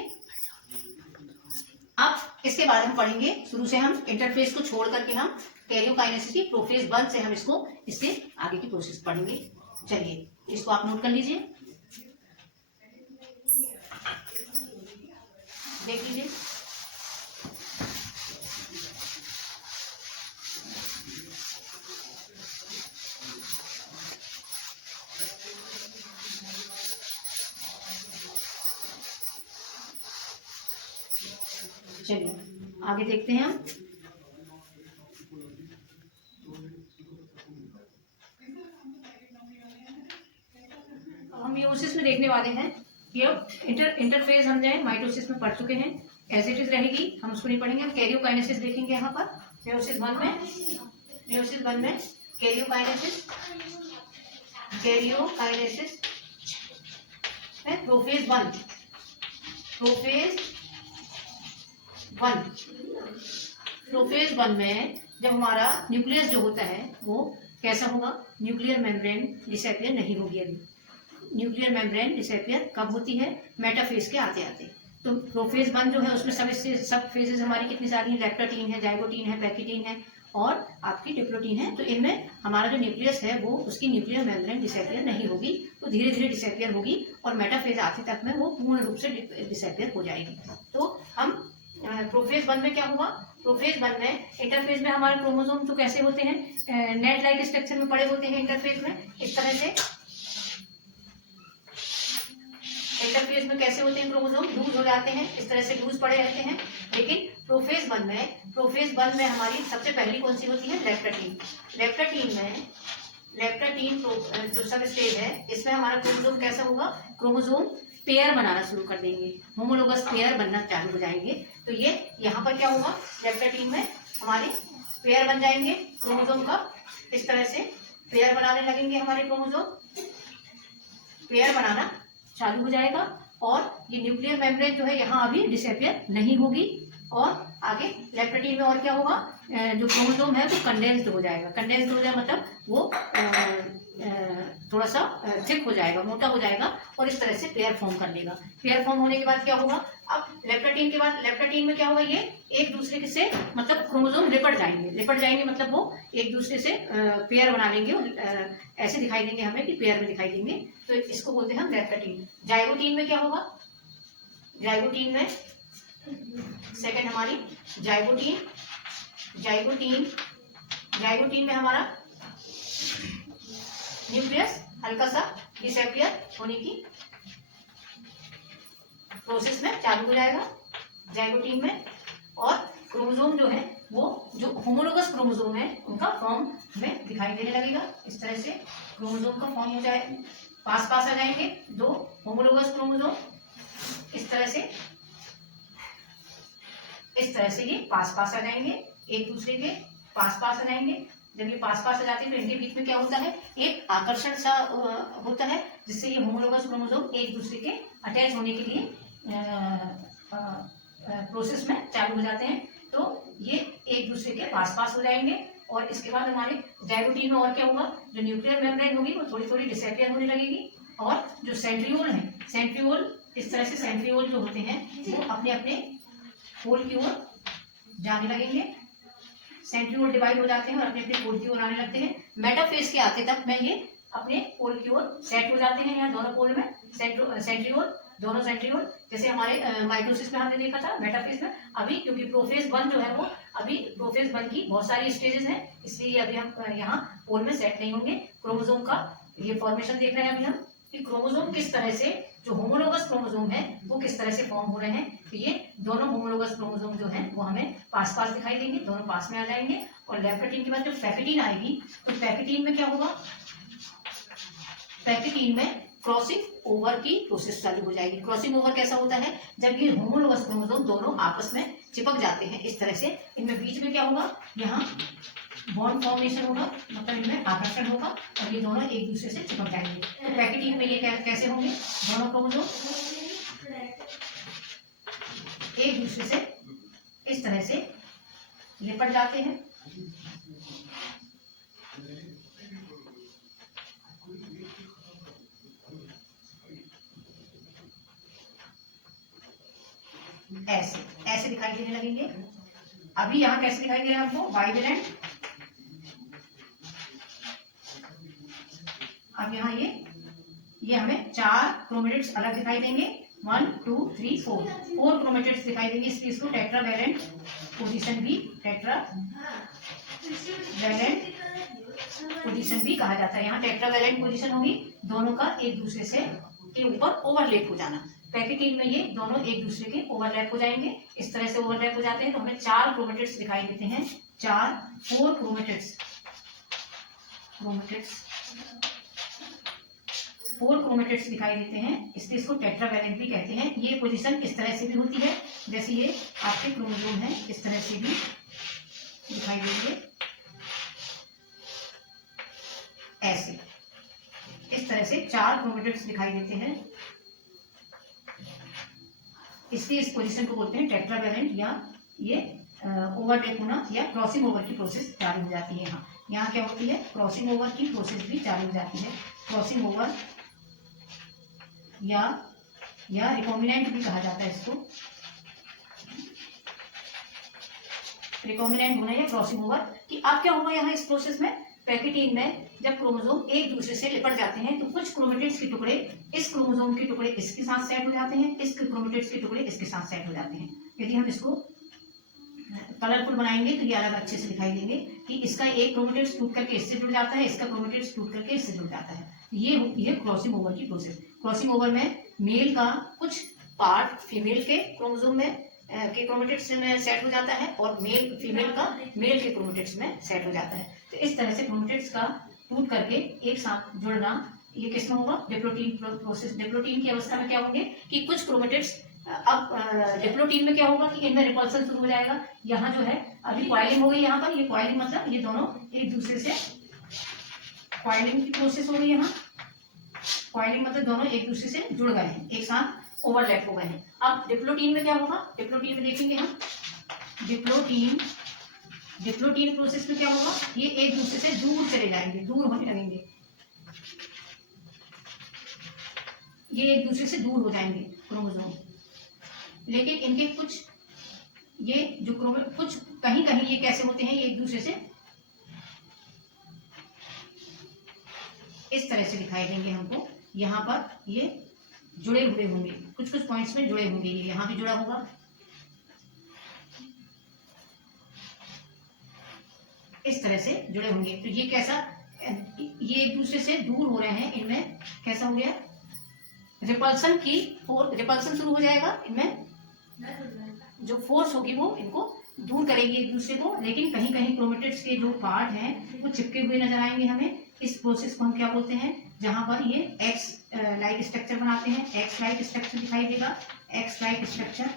अब इसके बाद हम पढ़ेंगे, शुरू से हम इंटरफेज को छोड़ करके हम कैरियोकाइनेसिस की प्रोफेज 1 से हम इससे आगे की प्रोसेस पढ़ेंगे। चलिए इसको आप नोट कर लीजिए, देख लीजिए। चलिए आगे देखते हैं हम। मियोसिस में देखने वाले हैं कि अब इंटरफेज हम जाए माइटोसिस में पढ़ चुके हैं, एज इट इज रहेगी, हम उसको नहीं पढ़ेंगे। हम कैरियोकाइनेसिस देखेंगे यहाँ पर। मियोसिस 1 में कैरियोकाइनेसिस है। प्रोफेज 1 में जब हमारा न्यूक्लियस जो होता है वो कैसा होगा? न्यूक्लियर मेम्ब्रेन डिसएपियर नहीं होगी। अभी न्यूक्लियर मेम्ब्रेन डिसएपियर कब होती है? मेटाफेज के आते आते। तो प्रोफेज 1 जो है उसमें सब फेजेस हमारी कितनी सारी हैं? लेप्टाटीन है, जाइगोटीन है, पैकिटीन है और आपकी डिप्लोटीन है। तो इनमें हमारा जो न्यूक्लियस है वो उसकी न्यूक्लियर मेम्ब्रेन डिसएपियर नहीं होगी, तो धीरे धीरे डिसएपियर होगी और मेटाफेज आते तक में वो पूर्ण रूप से डिसएपियर हो जाएगी। तो हम प्रोफेज 1 में क्या हुआ? प्रोफेज 1 में इंटरफेज में हमारे क्रोमोसोम तो कैसे होते हैं? नेट लाइक स्ट्रक्चर में पड़े होते हैं इंटरफेज में। इस तरह से इंटरफेज में कैसे होते हैं? क्रोमोसोम लूज हो जाते हैं, इस तरह से लूज पड़े रहते हैं। लेकिन प्रोफेज 1 में हमारी सबसे पहली कौन सी होती है? लेप्टाटीन जो सब स्टेज है इसमें हमारा क्रोमोसोम कैसा होगा? क्रोमोसोम पेयर बनाना शुरू कर देंगे, होमोलोगस पेयर बनना चालू हो जाएंगे। तो ये यहाँ पर क्या होगा? लेप्टाटीन में हमारे पेयर बन जाएंगे क्रोमोसोम का। इस तरह से पेयर बनाने लगेंगे, हमारे क्रोमोसोम पेयर बनाना चालू हो जाएगा और ये न्यूक्लियर मेम्ब्रेन जो है यहाँ अभी डिसएपियर नहीं होगी। और आगे लेप्टाटीन में और क्या होगा? जो क्रोमोसोम है वो कंडेंस्ड हो जाएगा। कंडेंस्ड हो जाए मतलब वो थोड़ा सा थिक हो जाएगा, मोटा हो जाएगा और इस तरह से पेयर फॉर्म कर लेगा। पेयर फॉर्म होने के बाद क्या होगा, अब लेप्टाटीन के बाद लेप्टाटीन में क्या होगा, ये एक दूसरे से मतलब क्रोमोसोम लिपट जाएंगे मतलब वो एक दूसरे से पेयर बना लेंगे और ऐसे दिखाई देंगे हमें कि पेयर में दिखाई देंगे, तो इसको बोलते हैं हम लेप्टाटीन। जाइगोटीन में क्या होगा, जाइगोटीन में सेकंड हमारी जाइगोटीन में हमारा न्यूक्लियस हल्का सा डिसअपियर होने की प्रोसेस में चालू हो जाएगा जाइगोटीन में, और क्रोमोसोम जो है वो जो होमोलोगस क्रोमोसोम है उनका फॉर्म में दिखाई देने लगेगा। इस तरह से क्रोमोसोम का फॉर्म हो जाए, पास आ जाएंगे दो होमोलोगस क्रोमोसोम, इस तरह से ये पास आ जाएंगे, एक दूसरे के पास आ जाएंगे। जब ये पास आ जाते हैं तो इनके बीच में क्या होता है, एक आकर्षण सा होता है, जिससे ये होमोलोगस क्रोमोसोम एक दूसरे के अटैच होने के लिए प्रोसेस में चालू हो जाते हैं। तो ये एक दूसरे के पास हो जाएंगे और इसके बाद हमारे जाइगोटीन में और क्या होगा, जो न्यूक्लियर मेम्ब्रेन होगी वो थोड़ी थोड़ी डिसअपियर होने लगेगी, और जो सेंट्रियोल है, सेंट्रियोल इस तरह से सेंट्रियोल जो होते हैं वो अपने अपने पोल की ओर जाने लगेंगे। सेंट्रियोल डिवाइड हो जाते हैं और अपने अपने पोल की ओर आने लगते हैं। मेटाफेज के आते तक में ये अपने पोल की ओर सेट हो जाते हैं। यहाँ दोनों पोल में सेंट्रियोल, दोनों सेंट्रियोल, जैसे हमारे माइटोसिस में हमने देखा था मेटाफेज में। अभी क्योंकि प्रोफेज 1 जो है वो अभी प्रोफेज 1 की बहुत सारी स्टेजेस हैं, इसलिए अभी हम यहाँ पोल में सेट नहीं होंगे। क्रोमोसोम का ये फॉर्मेशन देख रहे हैं अभी हम कि क्रोमोसोम किस तरह से, जो होमोलोगस क्रोमोसोम है वो किस तरह से फॉर्म हो रहे हैं। तो ये दोनों होमोलोगस क्रोमोसोम जो है वो हमें पास दिखाई देंगे, दोनों पास में आ जाएंगे। और लेप्टाटीन के बाद जो पैकेटीन आएगी, तो पैकेटीन में क्या होगा, पैकेटीन में क्रॉसिंग ओवर की प्रोसेस चालू हो जाएगी। क्रॉसिंग ओवर कैसा होता है, जब ये होमोलोगस क्रोमोसोम दोनों आपस में चिपक जाते हैं इस तरह से, इनमें बीच में क्या होगा, यहाँ बॉन्ड फॉर्मेशन होगा, मतलब इनमें आकर्षण होगा और ये दोनों एक दूसरे से चिपक जाएंगे। तो पैकेटीन में ये कैसे होंगे, दोनों क्रोमोसोम एक दूसरे से इस तरह से लिपट जाते हैं। ऐसे दिखाई देने लगेंगे। अभी यहाँ कैसे दिखाई दे रहा है आपको, बाइवेलेंट। अब यहाँ ये हमें 4 क्रोमेटिड्स अलग दिखाई देंगे, 1 2 3 4 क्रोमेटिड्स दिखाई देंगे। इसको टेट्रावैलेंट पोजीशन भी, टेट्रावैलेंट पोजीशन भी कहा जाता है। यहाँ टेट्रावैलेंट पोजीशन होगी, दोनों का एक दूसरे से के ऊपर ओवरलैप हो जाना। पैकेटीन में ये दोनों एक दूसरे के ओवरलैप हो जाएंगे, इस तरह से ओवरलैप हो जाते हैं। तो हमें 4 क्रोमेटिड्स दिखाई देते हैं, 4 क्रोमेटिड्स 4 क्रोमेटिड्स दिखाई देते हैं, इसलिए इसको टेट्रावैलेंट भी कहते हैं। ये पोजीशन इस तरह से भी होती है, जैसे ये आपके क्रोमोसोम है इस तरह से भी दिखाई देंगे, ऐसे इस तरह से 4 क्रोमेटिड्स दिखाई देते हैं, इसलिए इस पोजीशन को बोलते हैं टेट्रावैलेंट, या ये ओवरलैप होना या क्रॉसिंग ओवर की प्रोसेस चालू हो जाती है। यहाँ क्या होती है, क्रॉसिंग ओवर की प्रोसेस भी चालू हो जाती है। क्रॉसिंग ओवर या रिकॉम्बिनेंट भी कहा जाता है इसको, रिकॉम्बिनेंट होना या क्रॉसिंग ओवर। कि अब क्या होगा यहाँ इस प्रोसेस में, पैकेटीन में जब क्रोमोसोम एक दूसरे से लिपट जाते हैं तो कुछ क्रोमेटिड्स के टुकड़े इस क्रोमोसोम के टुकड़े इसके साथ सेट हो जाते हैं, इस क्रोमेटिड्स के टुकड़े इसके साथ सेट हो जाते हैं। यदि हम इसको कलरफुल बनाएंगे तो ये अलग अच्छे से दिखाई देंगे कि इसका एक क्रोमेटिड्स टूट करके इससे जुड़ जाता है, इसका क्रोमेटिड्स टूट करके इससे जुड़ जाता है। ये क्रॉसिंग ओवर की प्रोसेस। क्रॉसिंग ओवर में मेल का कुछ पार्ट फीमेल के क्रोमोसोम में के क्रोमेटिड्स में सेट हो जाता है और फीमेल का मेल के क्रोमेटिड्स में सेट हो जाता है। तो इस तरह से क्रोमेटिड्स का टूट करके एक साथ जुड़ना, ये किसमें होगा, डिप्लोटीन प्रोसेस। डिप्लोटीन की अवस्था में क्या होंगे कि कुछ क्रोमेटिड्स, अब डिप्लोटीन में क्या होगा कि इनमें रिपल्सन शुरू हो जाएगा। यहाँ जो है अभी कॉइलिंग हो गई, यहाँ पर ये कॉइलिंग मतलब ये दोनों एक दूसरे से, कॉइलिंग की प्रोसेस हो गई। यहाँ कॉइलिंग मतलब दोनों एक दूसरे से जुड़ गए हैं, एक साथ ओवरलैप हो गए हैं। अब डिप्लोटीन में क्या होगा, डिप्लोटीन में देखेंगे हम, डिप्लोटीन प्रोसेस में क्या होगा, ये एक दूसरे से दूर चले जाएंगे, दूर होने लगेंगे, ये एक दूसरे से दूर हो जाएंगे क्रोमोसोम, लेकिन इनके कुछ ये जो कुछ कहीं कहीं ये कैसे होते हैं, ये एक दूसरे से इस तरह से दिखाई देंगे हमको। यहाँ पर ये जुड़े हुए होंगे, कुछ कुछ पॉइंट्स में जुड़े होंगे, ये यहाँ भी जुड़ा होगा, इस तरह से जुड़े होंगे। तो ये कैसा, ये एक दूसरे से दूर हो रहे हैं, इनमें कैसा हो गया, रिपल्सन की रिपल्सन शुरू हो जाएगा, इनमें जो फोर्स होगी वो इनको दूर करेगी एक दूसरे को, लेकिन कहीं कहीं क्रोमेटिड्स के जो पार्ट हैं वो चिपके हुए नजर आएंगे हमें। इस प्रोसेस को हम क्या बोलते हैं, जहां पर ये एक्स लाइक स्ट्रक्चर बनाते हैं, एक्स लाइक स्ट्रक्चर दिखाई देगा, एक्स लाइक स्ट्रक्चर,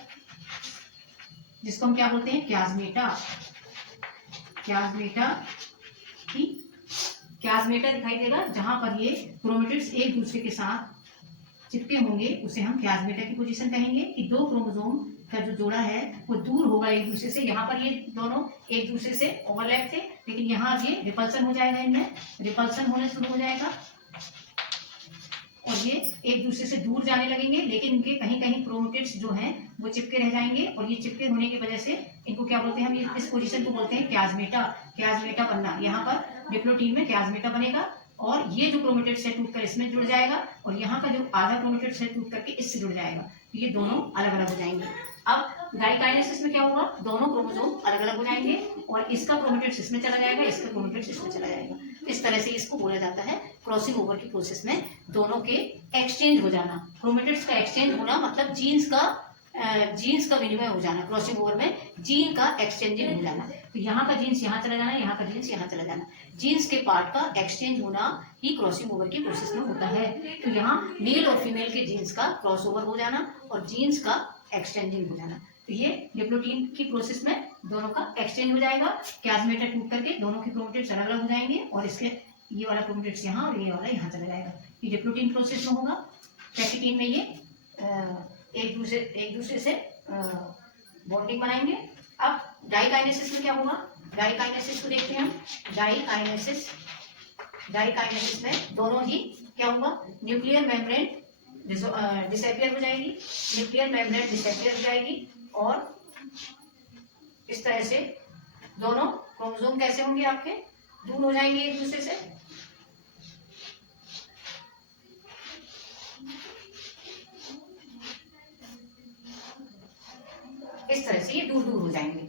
जिसको हम क्या बोलते हैं, क्याजमेटा। क्याजमेटा दिखाई देगा, जहां पर ये क्रोमेटिड्स एक दूसरे के साथ चिपके होंगे, उसे हम क्याजमेटा की पोजीशन कहेंगे। कि दो क्रोमोसोम का जो जोड़ा है वो दूर होगा एक दूसरे से। यहाँ पर ये दोनों एक दूसरे से ओवरलैप थे, लेकिन यहाँ ये रिपल्सन हो जाएगा, इनमें रिपल्सन होने शुरू हो जाएगा और ये एक दूसरे से दूर जाने लगेंगे, लेकिन इनके कहीं कहीं क्रोमेटिड्स जो हैं वो चिपके रह जाएंगे। और ये चिपके होने की वजह से इनको क्या बोलते हैं, हम इस पोजीशन को बोलते हैं क्याजमेटा। क्याजमेटा बनना, यहाँ पर डिप्लोटीन में क्याजमेटा बनेगा और ये जो क्रोमेटिड्स है टूट कर इसमें जुड़ जाएगा और यहाँ का जो आधा क्रोमेटिड्स है टूट करके इससे जुड़ जाएगा। तो ये दोनों अलग अलग हो जाएंगे। अब डाइकाइनेसिस में क्या होगा, दोनों क्रोमोसोम अलग अलग हो जाएंगे और इसका क्रोमेटिड्स इसमें चला जाएगा, इसका क्रोमेटिड्स इसमें चला जाएगा। इस तरह से इसको बोला जाता है क्रॉसिंग ओवर की प्रोसेस में दोनों के एक्सचेंज हो जाना। क्रोमेटिड्स का एक्सचेंज होना मतलब जीन्स का विनिमय हो जाना। क्रॉसिंग ओवर में जीन का एक्सचेंजिंग हो जाना। तो यहाँ का जीन्स यहाँ चला जाना, यहाँ का जीन्स यहाँ चला जाना। जीन्स के पार्ट का एक्सचेंज होना ही क्रॉसिंग ओवर की प्रोसेस में होता है। तो यहाँ मेल और फीमेल के जीन्स का क्रॉस ओवर हो जाना और जीन्स का एक्सचेंजिंग हो जाना। तो ये डिप्लोटीन की प्रोसेस में दोनों का एक्सचेंज हो जाएगा। क्याजमेटा टूट करके दोनों के क्रोमेटिड्स अलग अलग हो जाएंगे और इसके ये वाला क्रोमेटिड्स यहाँ और ये वाला यहाँ चला जाएगा। ये डिप्लोटीन प्रोसेस में होगा। पैक्टिन में ये एक दूसरे से बॉन्डिंग बनाएंगे। अब डाइकाइनेसिस में क्या होगा, डाइकाइनेसिस को देखते हैं हम। डाइकाइनेसिस में दोनों ही क्या होगा, न्यूक्लियर मेम्ब्रेन डिसअपियर हो जाएगी, न्यूक्लियर मेम्ब्रेन डिसअपियर हो जाएगी और इस तरह से दोनों क्रोमोसोम कैसे होंगे, आपके दूर हो जाएंगे एक दूसरे से। इस तरह से ये दूर दूर हो जाएंगे,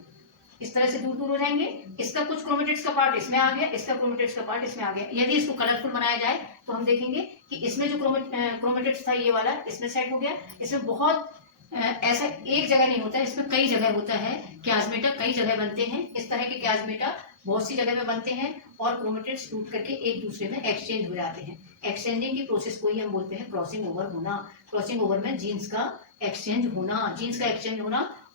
इस तरह से दूर दूर हो जाएंगे। इसका कुछ क्रोमेटिड्स का पार्ट इसमें आ गया, इसका क्रोमेटिड्स का पार्ट इसमें आ गया। यदि इसको कलरफुल बनाया जाए तो हम देखेंगे कि इसमें जो क्रोमेटिड्स था ये वाला इसमें सेट हो गया। इसमें बहुत ऐसा एक जगह नहीं होता है, इसमें कई जगह होता है। क्याजमेटा कई जगह बनते हैं, इस तरह के क्याजमेटा बहुत सी जगह में बनते हैं और क्रोमेटिड्स टूट करके एक दूसरे में एक्सचेंज हो जाते हैं। एक्सचेंजिंग की प्रोसेस को ही हम बोलते हैं क्रॉसिंग ओवर होना। क्रॉसिंग ओवर में जीन्स का एक्सचेंज होना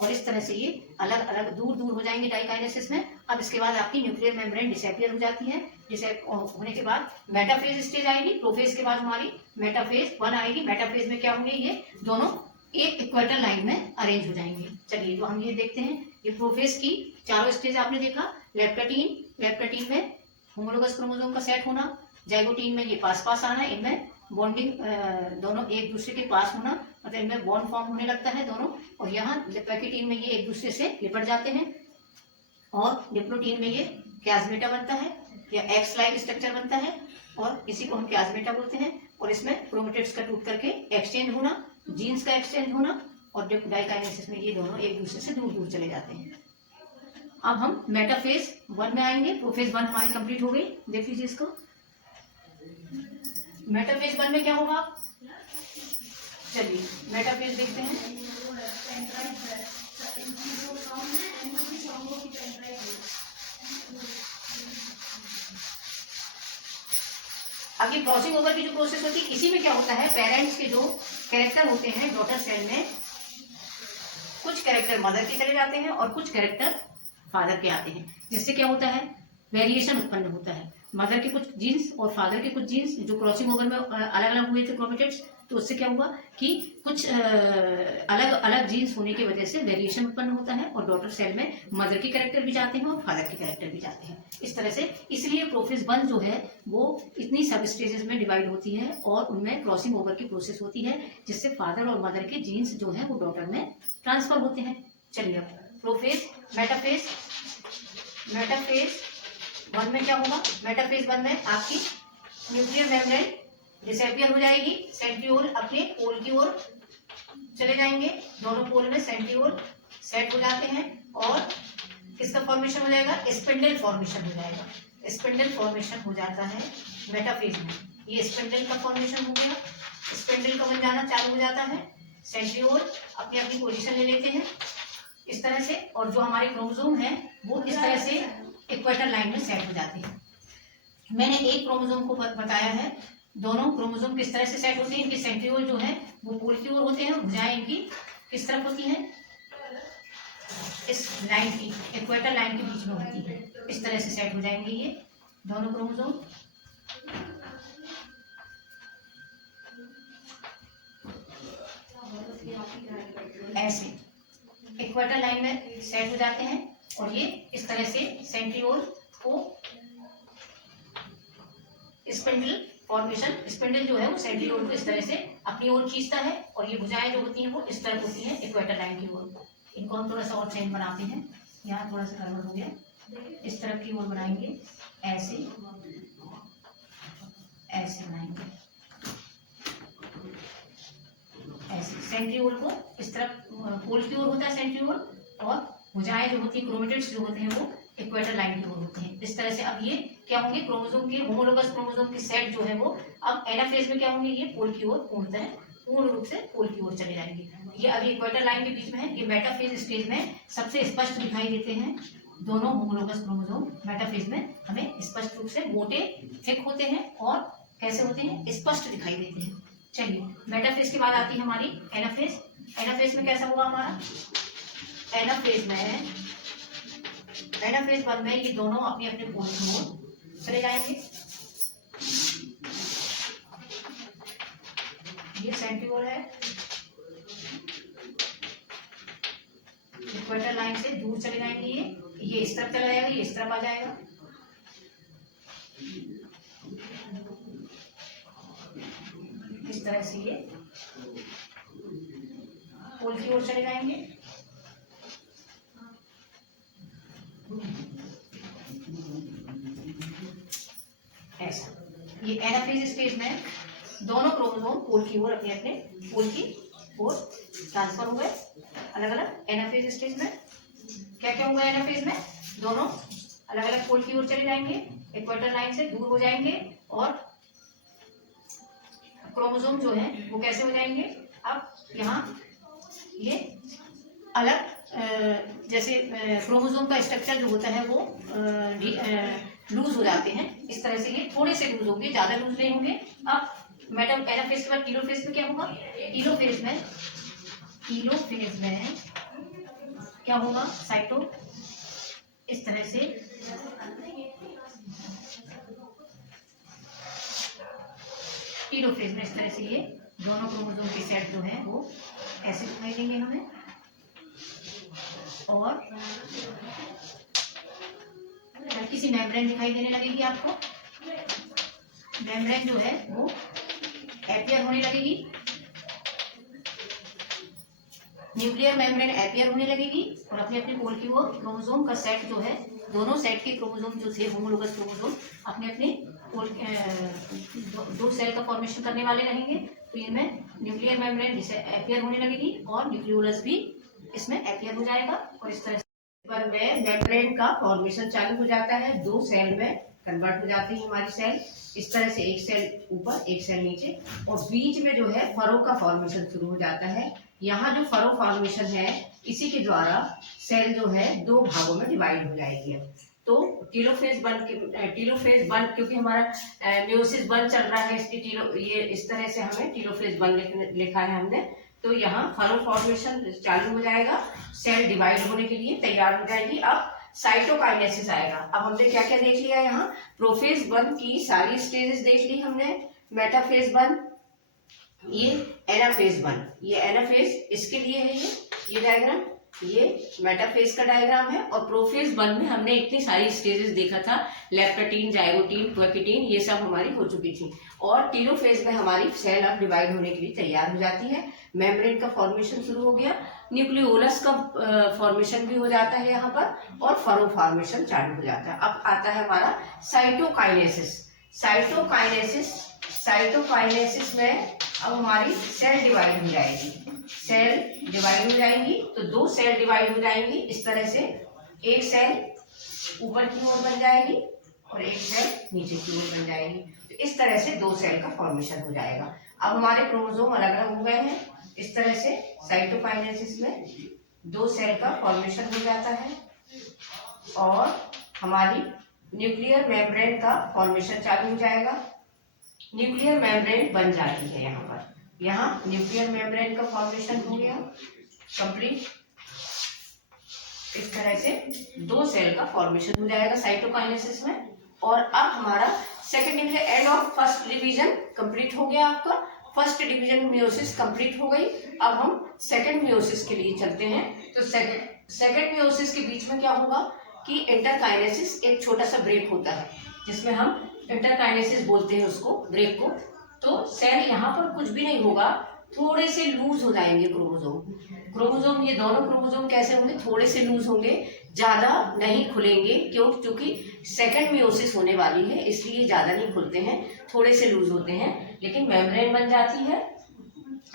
और इस तरह से ये अलग अलग दूर दूर हो जाएंगे डाइकाइनेसिस में। अब इसके बाद आपकी न्यूक्लियर मेम्ब्रेन डिसअपियर हो जाती है। होने के बाद मेटाफेज स्टेज आएगी। प्रोफेज के बाद हमारी मेटाफेज 1 आएगी। मेटाफेज में क्या होंगे, ये दोनों एक इक्वेटर लाइन में अरेंज हो जाएंगे। चलिए तो हम ये देखते हैं, ये प्रोफेज की चारों स्टेज आपने देखा। लेप्टाटीन में होमोलोगस क्रोमोसोम का सेट होना, जाइगोटीन में ये पास पास आना, इनमें बॉन्डिंग दोनों एक दूसरे के पास होना, मतलब इनमें बॉन्ड फॉर्म होने लगता है दोनों। और यहाँ पैकेटीन में ये एक दूसरे से लिपट जाते हैं और डिप्लोटीन में ये क्याजमेटा बनता है या एक्स लाइक स्ट्रक्चर बनता है और इसी को हम क्याजमेटा बोलते हैं। और इसमें क्रोमेटिड्स का टूट करके एक्सचेंज होना, जीन्स का एक्सचेंज होना और डाइकाइनेसिस में ये दोनों एक दूसरे से दूर दूर चले जाते हैं। अब हम मेटाफेज 1 में आएंगे। प्रोफेज 1 हमारी कंप्लीट हो गई। देख लीजिए इसको। मेटाफेज 1 में क्या होगा, चलिए मेटाफेज देखते हैं। अब ये क्रॉसिंग ओवर की जो प्रोसेस होती है, इसी में क्या होता है, पेरेंट्स के जो कैरेक्टर होते हैं डॉटर सेल में, कुछ कैरेक्टर मदर के चले जाते हैं और कुछ कैरेक्टर फादर के आते हैं, जिससे क्या होता है, वेरिएशन उत्पन्न होता है। मदर के कुछ जीन्स और फादर के कुछ जीन्स जो क्रॉसिंग ओवर में अलग अलग हुए थे क्रोमेटिड्स, तो उससे क्या हुआ कि कुछ अलग अलग जीन्स होने की वजह से वेरिएशन उत्पन्न होता है और डॉटर सेल में मदर के कैरेक्टर भी जाते हैं और फादर के कैरेक्टर भी जाते हैं। इस तरह से इसलिए प्रोफेज 1 जो है वो इतनी सब स्टेजेस में डिवाइड होती है और उनमें क्रॉसिंग ओवर की प्रोसेस होती है, जिससे फादर और मदर के जीन्स जो है वो डॉटर में ट्रांसफर होते हैं। चलिए अब प्रोफेज, मेटाफेज। मेटाफेज 1 में क्या होगा? मेटाफेज 1 में आपकी न्यूक्लियर मेम्ब्रेन डिसअपियर हो जाएगी, सेंट्रियोल अपने पोल की ओर चले जाएंगे, दोनों पोल में सेंट्रियोल सेट हो जाते हैं और किसका फॉर्मेशन हो जाएगा? स्पिंडल फॉर्मेशन हो जाएगा। स्पिंडल फॉर्मेशन हो जाता है मेटाफेज में। ये स्पिंडल का फॉर्मेशन हो गया, स्पिंडल का बन जाना चालू हो जाता है, सेंट्रियोल अपनी अपनी पोजीशन ले लेते हैं इस तरह से, और जो हमारे क्रोमोसोम है वो इस तरह से इक्वेटर लाइन में सेट हो जाते हैं। मैंने एक क्रोमोसोम को बताया है, दोनों क्रोमोसोम किस तरह से सेट होते हैं। इनके सेंट्रियोल जो है वो पोल की ओर होते हैं, भुजाएं इनकी किस तरफ होती हैं? इस लाइन की, इक्वेटर लाइन के बीच में होती है। इस तरह से सेट हो जाएंगे ये दोनों क्रोमोसोम। ऐसे इक्वेटर लाइन में सेट हो जाते हैं और ये इस तरह से सेंट्रियोल को स्पिंडल फॉर्मेशन, स्पिंडल जो है वो सेंट्रियोल को इस तरह से अपनी ओर खींचता है और ये भुजाएं जो होती हैं वो इस तरफ होती हैं इक्वेटर लाइन की ओर। इनको हम थोड़ा सा और चेंज बनाते हैं, यहाँ थोड़ा सा गड़बड़ हो गया, इस तरफ की ओर बनाएंगे, ऐसे ऐसे बनाएंगे, ऐसे सेंट्रियोल को इस तरफ पोल की ओर होता है सेंट्रियोल, और भुजाएं जो होती है क्रोमेटिड्स जो होते हैं वो इक्वेटर लाइन की ओर होते हैं। इस तरह से अब ये क्या होंगे? क्रोमोसोम के होमोलोगस क्रोमोसोम के सेट जो है वो अब एनाफेज में क्या होंगे? ये पोल की ओर पूर्ण रूप से पोल की ओर चले जाएंगे। ये अभी इक्वेटर लाइन के बीच में है। ये मेटाफेज स्टेज में सबसे स्पष्ट दिखाई देते हैं दोनों होमोलोगस क्रोमोसोम। मेटाफेज में हमें स्पष्ट रूप से मोटे थिक होते हैं और कैसे होते हैं? स्पष्ट दिखाई देते हैं। चलिए मेटाफेज के बाद आती है हमारी एनाफेज। एनाफेज में कैसा होगा हमारा? एनाफेज 1 में ये दोनों अपने अपने पोल की ओर चले जाएंगे। ये सेंट्रियोल है, इक्वेटर लाइन से दूर चले जाएंगे, ये इस तरफ चला जाएगा, ये इस तरफ आ जाएगा। इस तरह से ये पोल की ओर चले जाएंगे। ऐसा ये एनाफेज स्टेज में दोनों क्रोमोसोम पोल की ओर अपने अपने पोल की ओर ट्रांसफर हो गए अलग अलग। एनाफेज स्टेज में क्या क्या होगा? एनाफेज में दोनों अलग अलग पोल की ओर चले जाएंगे, इक्वेटर लाइन से दूर हो जाएंगे और क्रोमोसोम जो है वो कैसे हो जाएंगे? अब यहाँ ये अलग जैसे क्रोमोसोम का स्ट्रक्चर जो होता है वो लूज हो जाते हैं। इस तरह से ये थोड़े से लूज होंगे, ज्यादा लूज नहीं होंगे। अब एनाफेज के बाद टीलोफेज में क्या होगा? टीलोफेज में क्या होगा? साइटो इस तरह से टीलोफेज में इस तरह से ये दोनों क्रोमोसोम के सेट जो है वो ऐसे दिखाई देंगे हमें, और किसी मेम्ब्रेन दिखाई देने लगेगी आपको। मेम्ब्रेन जो है वो एपियर होने लगेगी, न्यूक्लियर मेम्ब्रेन एपियर होने लगेगी और अपने अपने पोल की ओर क्रोमोसोम का सेट जो है, दोनों सेट के क्रोमोसोम जो थे होमोलोगस क्रोमोसोम अपने अपने पोल दो सेल का फॉर्मेशन करने वाले रहेंगे। तो इनमें न्यूक्लियर मेम्ब्रेन जिसे एपियर होने लगेगी और न्यूक्लियोलस भी इसमें एपियर हो जाएगा और इस तरह पर में मेम्ब्रेन का फॉर्मेशन चालू हो जाता है, दो सेल में कन्वर्ट हो जाती है हमारी सेल। इस तरह से एक सेल ऊपर एक सेल नीचे, और बीच में जो है फरो का फॉर्मेशन शुरू हो जाता है। यहाँ जो फरो फॉर्मेशन है इसी के द्वारा सेल जो है दो भागों में डिवाइड हो जाएगी। तो टीलोफेज 1 क्योंकि हमारा मेयोसिस 1 चल रहा है, इसकी ये इस तरह से हमें टीलोफेज 1 लिखा है हमने। तो यहाँ फरो फॉर्मेशन चालू हो जाएगा, सेल डिवाइड होने के लिए तैयार हो जाएगी। अब साइटोकाइनेसिस आएगा। अब हमने क्या क्या देख लिया यहाँ, प्रोफेज 1 की सारी स्टेजेस देख ली हमने, मेटाफेज 1, ये एनाफेज 1, ये एनाफेज इसके लिए है, ये डायग्राम, ये मेटाफेज का डायग्राम है। और प्रोफेज 1 में हमने इतनी सारी स्टेजेस देखा था, लेप्टोटीन, जाइगोटीन, क्वेकिटीन, ये सब हमारी हो चुकी थी। और टीलोफेज में हमारी सेल अब डिवाइड होने के लिए तैयार हो जाती है, मेम्ब्रेन का फॉर्मेशन शुरू हो गया, न्यूक्लियोलस का फॉर्मेशन भी हो जाता है यहाँ पर, और फरो फॉर्मेशन चालू हो जाता है। अब आता है हमारा साइटोकाइनेसिस। साइटोकाइनेसिस, साइटोकाइनेसिस में अब हमारी सेल डिवाइड हो जाएगी, सेल डिवाइड हो जाएंगी, तो 2 सेल डिवाइड हो जाएंगी इस तरह से, एक सेल ऊपर की ओर बन जाएगी और एक सेल नीचे की ओर बन जाएगी। तो इस तरह से 2 सेल का फॉर्मेशन हो जाएगा। अब हमारे क्रोमोसोम अलग अलग हो गए हैं, इस तरह से साइटोकाइनेसिस में 2 सेल का फॉर्मेशन हो जाता है और हमारी न्यूक्लियर मेम्ब्रेन का फॉर्मेशन चालू हो जाएगा। न्यूक्लियर मेम्ब्रेन बन जाती है यहाँ पर, यहाँ न्यूक्लियर मेम्ब्रेन का फॉर्मेशन हो गया कंप्लीट। इस तरह से 2 सेल का फॉर्मेशन हो जाएगा साइटोकाइनेसिस में। और अब हमारा second division, end of first division complete हो गया आपका। फर्स्ट डिवीजन मियोसिस कंप्लीट हो गई। अब हम सेकंड मियोसिस के लिए चलते हैं। तो सेकंड मियोसिस के बीच में क्या होगा कि इंटरकाइनेसिस, एक छोटा सा ब्रेक होता है जिसमें हम इंटरकाइनेसिस बोलते हैं उसको, ब्रेक को। तो सेल यहाँ पर कुछ भी नहीं होगा, थोड़े से लूज हो जाएंगे क्रोमोसोम, ये दोनों क्रोमोसोम कैसे होंगे, थोड़े से लूज होंगे, ज्यादा नहीं खुलेंगे। क्यों? क्योंकि सेकंड मियोसिस होने वाली है, इसलिए ज्यादा नहीं खुलते हैं, थोड़े से लूज होते हैं, लेकिन मेम्ब्रेन बन जाती है।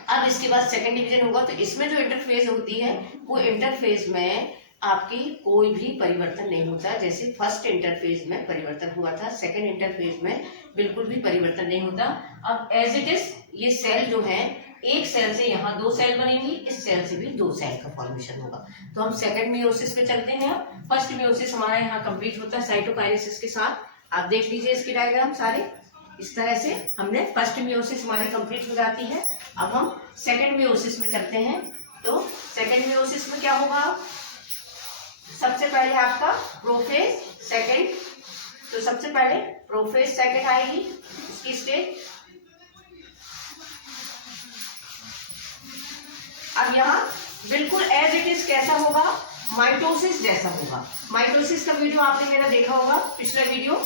अब इसके बाद सेकंड डिवीजन होगा, तो इसमें जो इंटरफेज होती है वो इंटरफेज में आपकी कोई भी परिवर्तन नहीं होता। जैसे फर्स्ट इंटरफेज में परिवर्तन हुआ था, सेकंड इंटरफेज में बिल्कुल भी परिवर्तन नहीं होता। अब एज इट इज ये सेल जो है, एक सेल से यहाँ 2 सेल बनेंगी, इस सेल से भी 2 सेल का फॉर्मेशन होगा। तो हम सेकंड मियोसिस पे चलते हैं। फर्स्ट मियोसिस हमारा यहाँ कंप्लीट होता है साइटोकाइनेसिस के साथ। आप देख लीजिए इसके डायग्राम सारे, इस तरह से हमने फर्स्ट मियोसिस हमारी कंप्लीट हो जाती है। अब हम सेकंड मियोसिस में चलते हैं। तो सेकंड मियोसिस में क्या होगा, सबसे पहले आपका प्रोफेज सेकंड, तो सबसे पहले प्रोफेज सेकंड आएगी इसकी स्टेज। अब यहाँ बिल्कुल एज इट इज कैसा होगा, माइटोसिस जैसा होगा। माइटोसिस का वीडियो आपने मेरा देखा होगा, पिछला वीडियो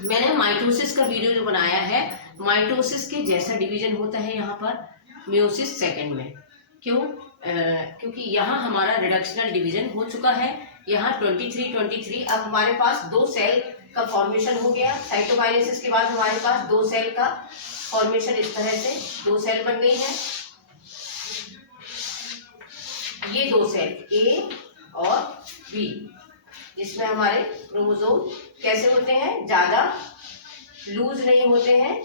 मैंने माइटोसिस का वीडियो जो बनाया है, माइटोसिस के जैसा डिवीजन होता है यहाँ पर मियोसिस सेकंड में। क्यों? क्योंकि यहाँ हमारा रिडक्शनल डिवीजन हो चुका है। यहाँ 23 अब हमारे पास 2 सेल का फॉर्मेशन हो गया। साइटोकाइनेसिस के बाद हमारे पास 2 सेल का फॉर्मेशन, इस तरह से 2 सेल बन गई है। ये 2 सेल ए और बी, जिसमें हमारे क्रोमोसोम कैसे होते हैं, ज्यादा लूज नहीं होते हैं।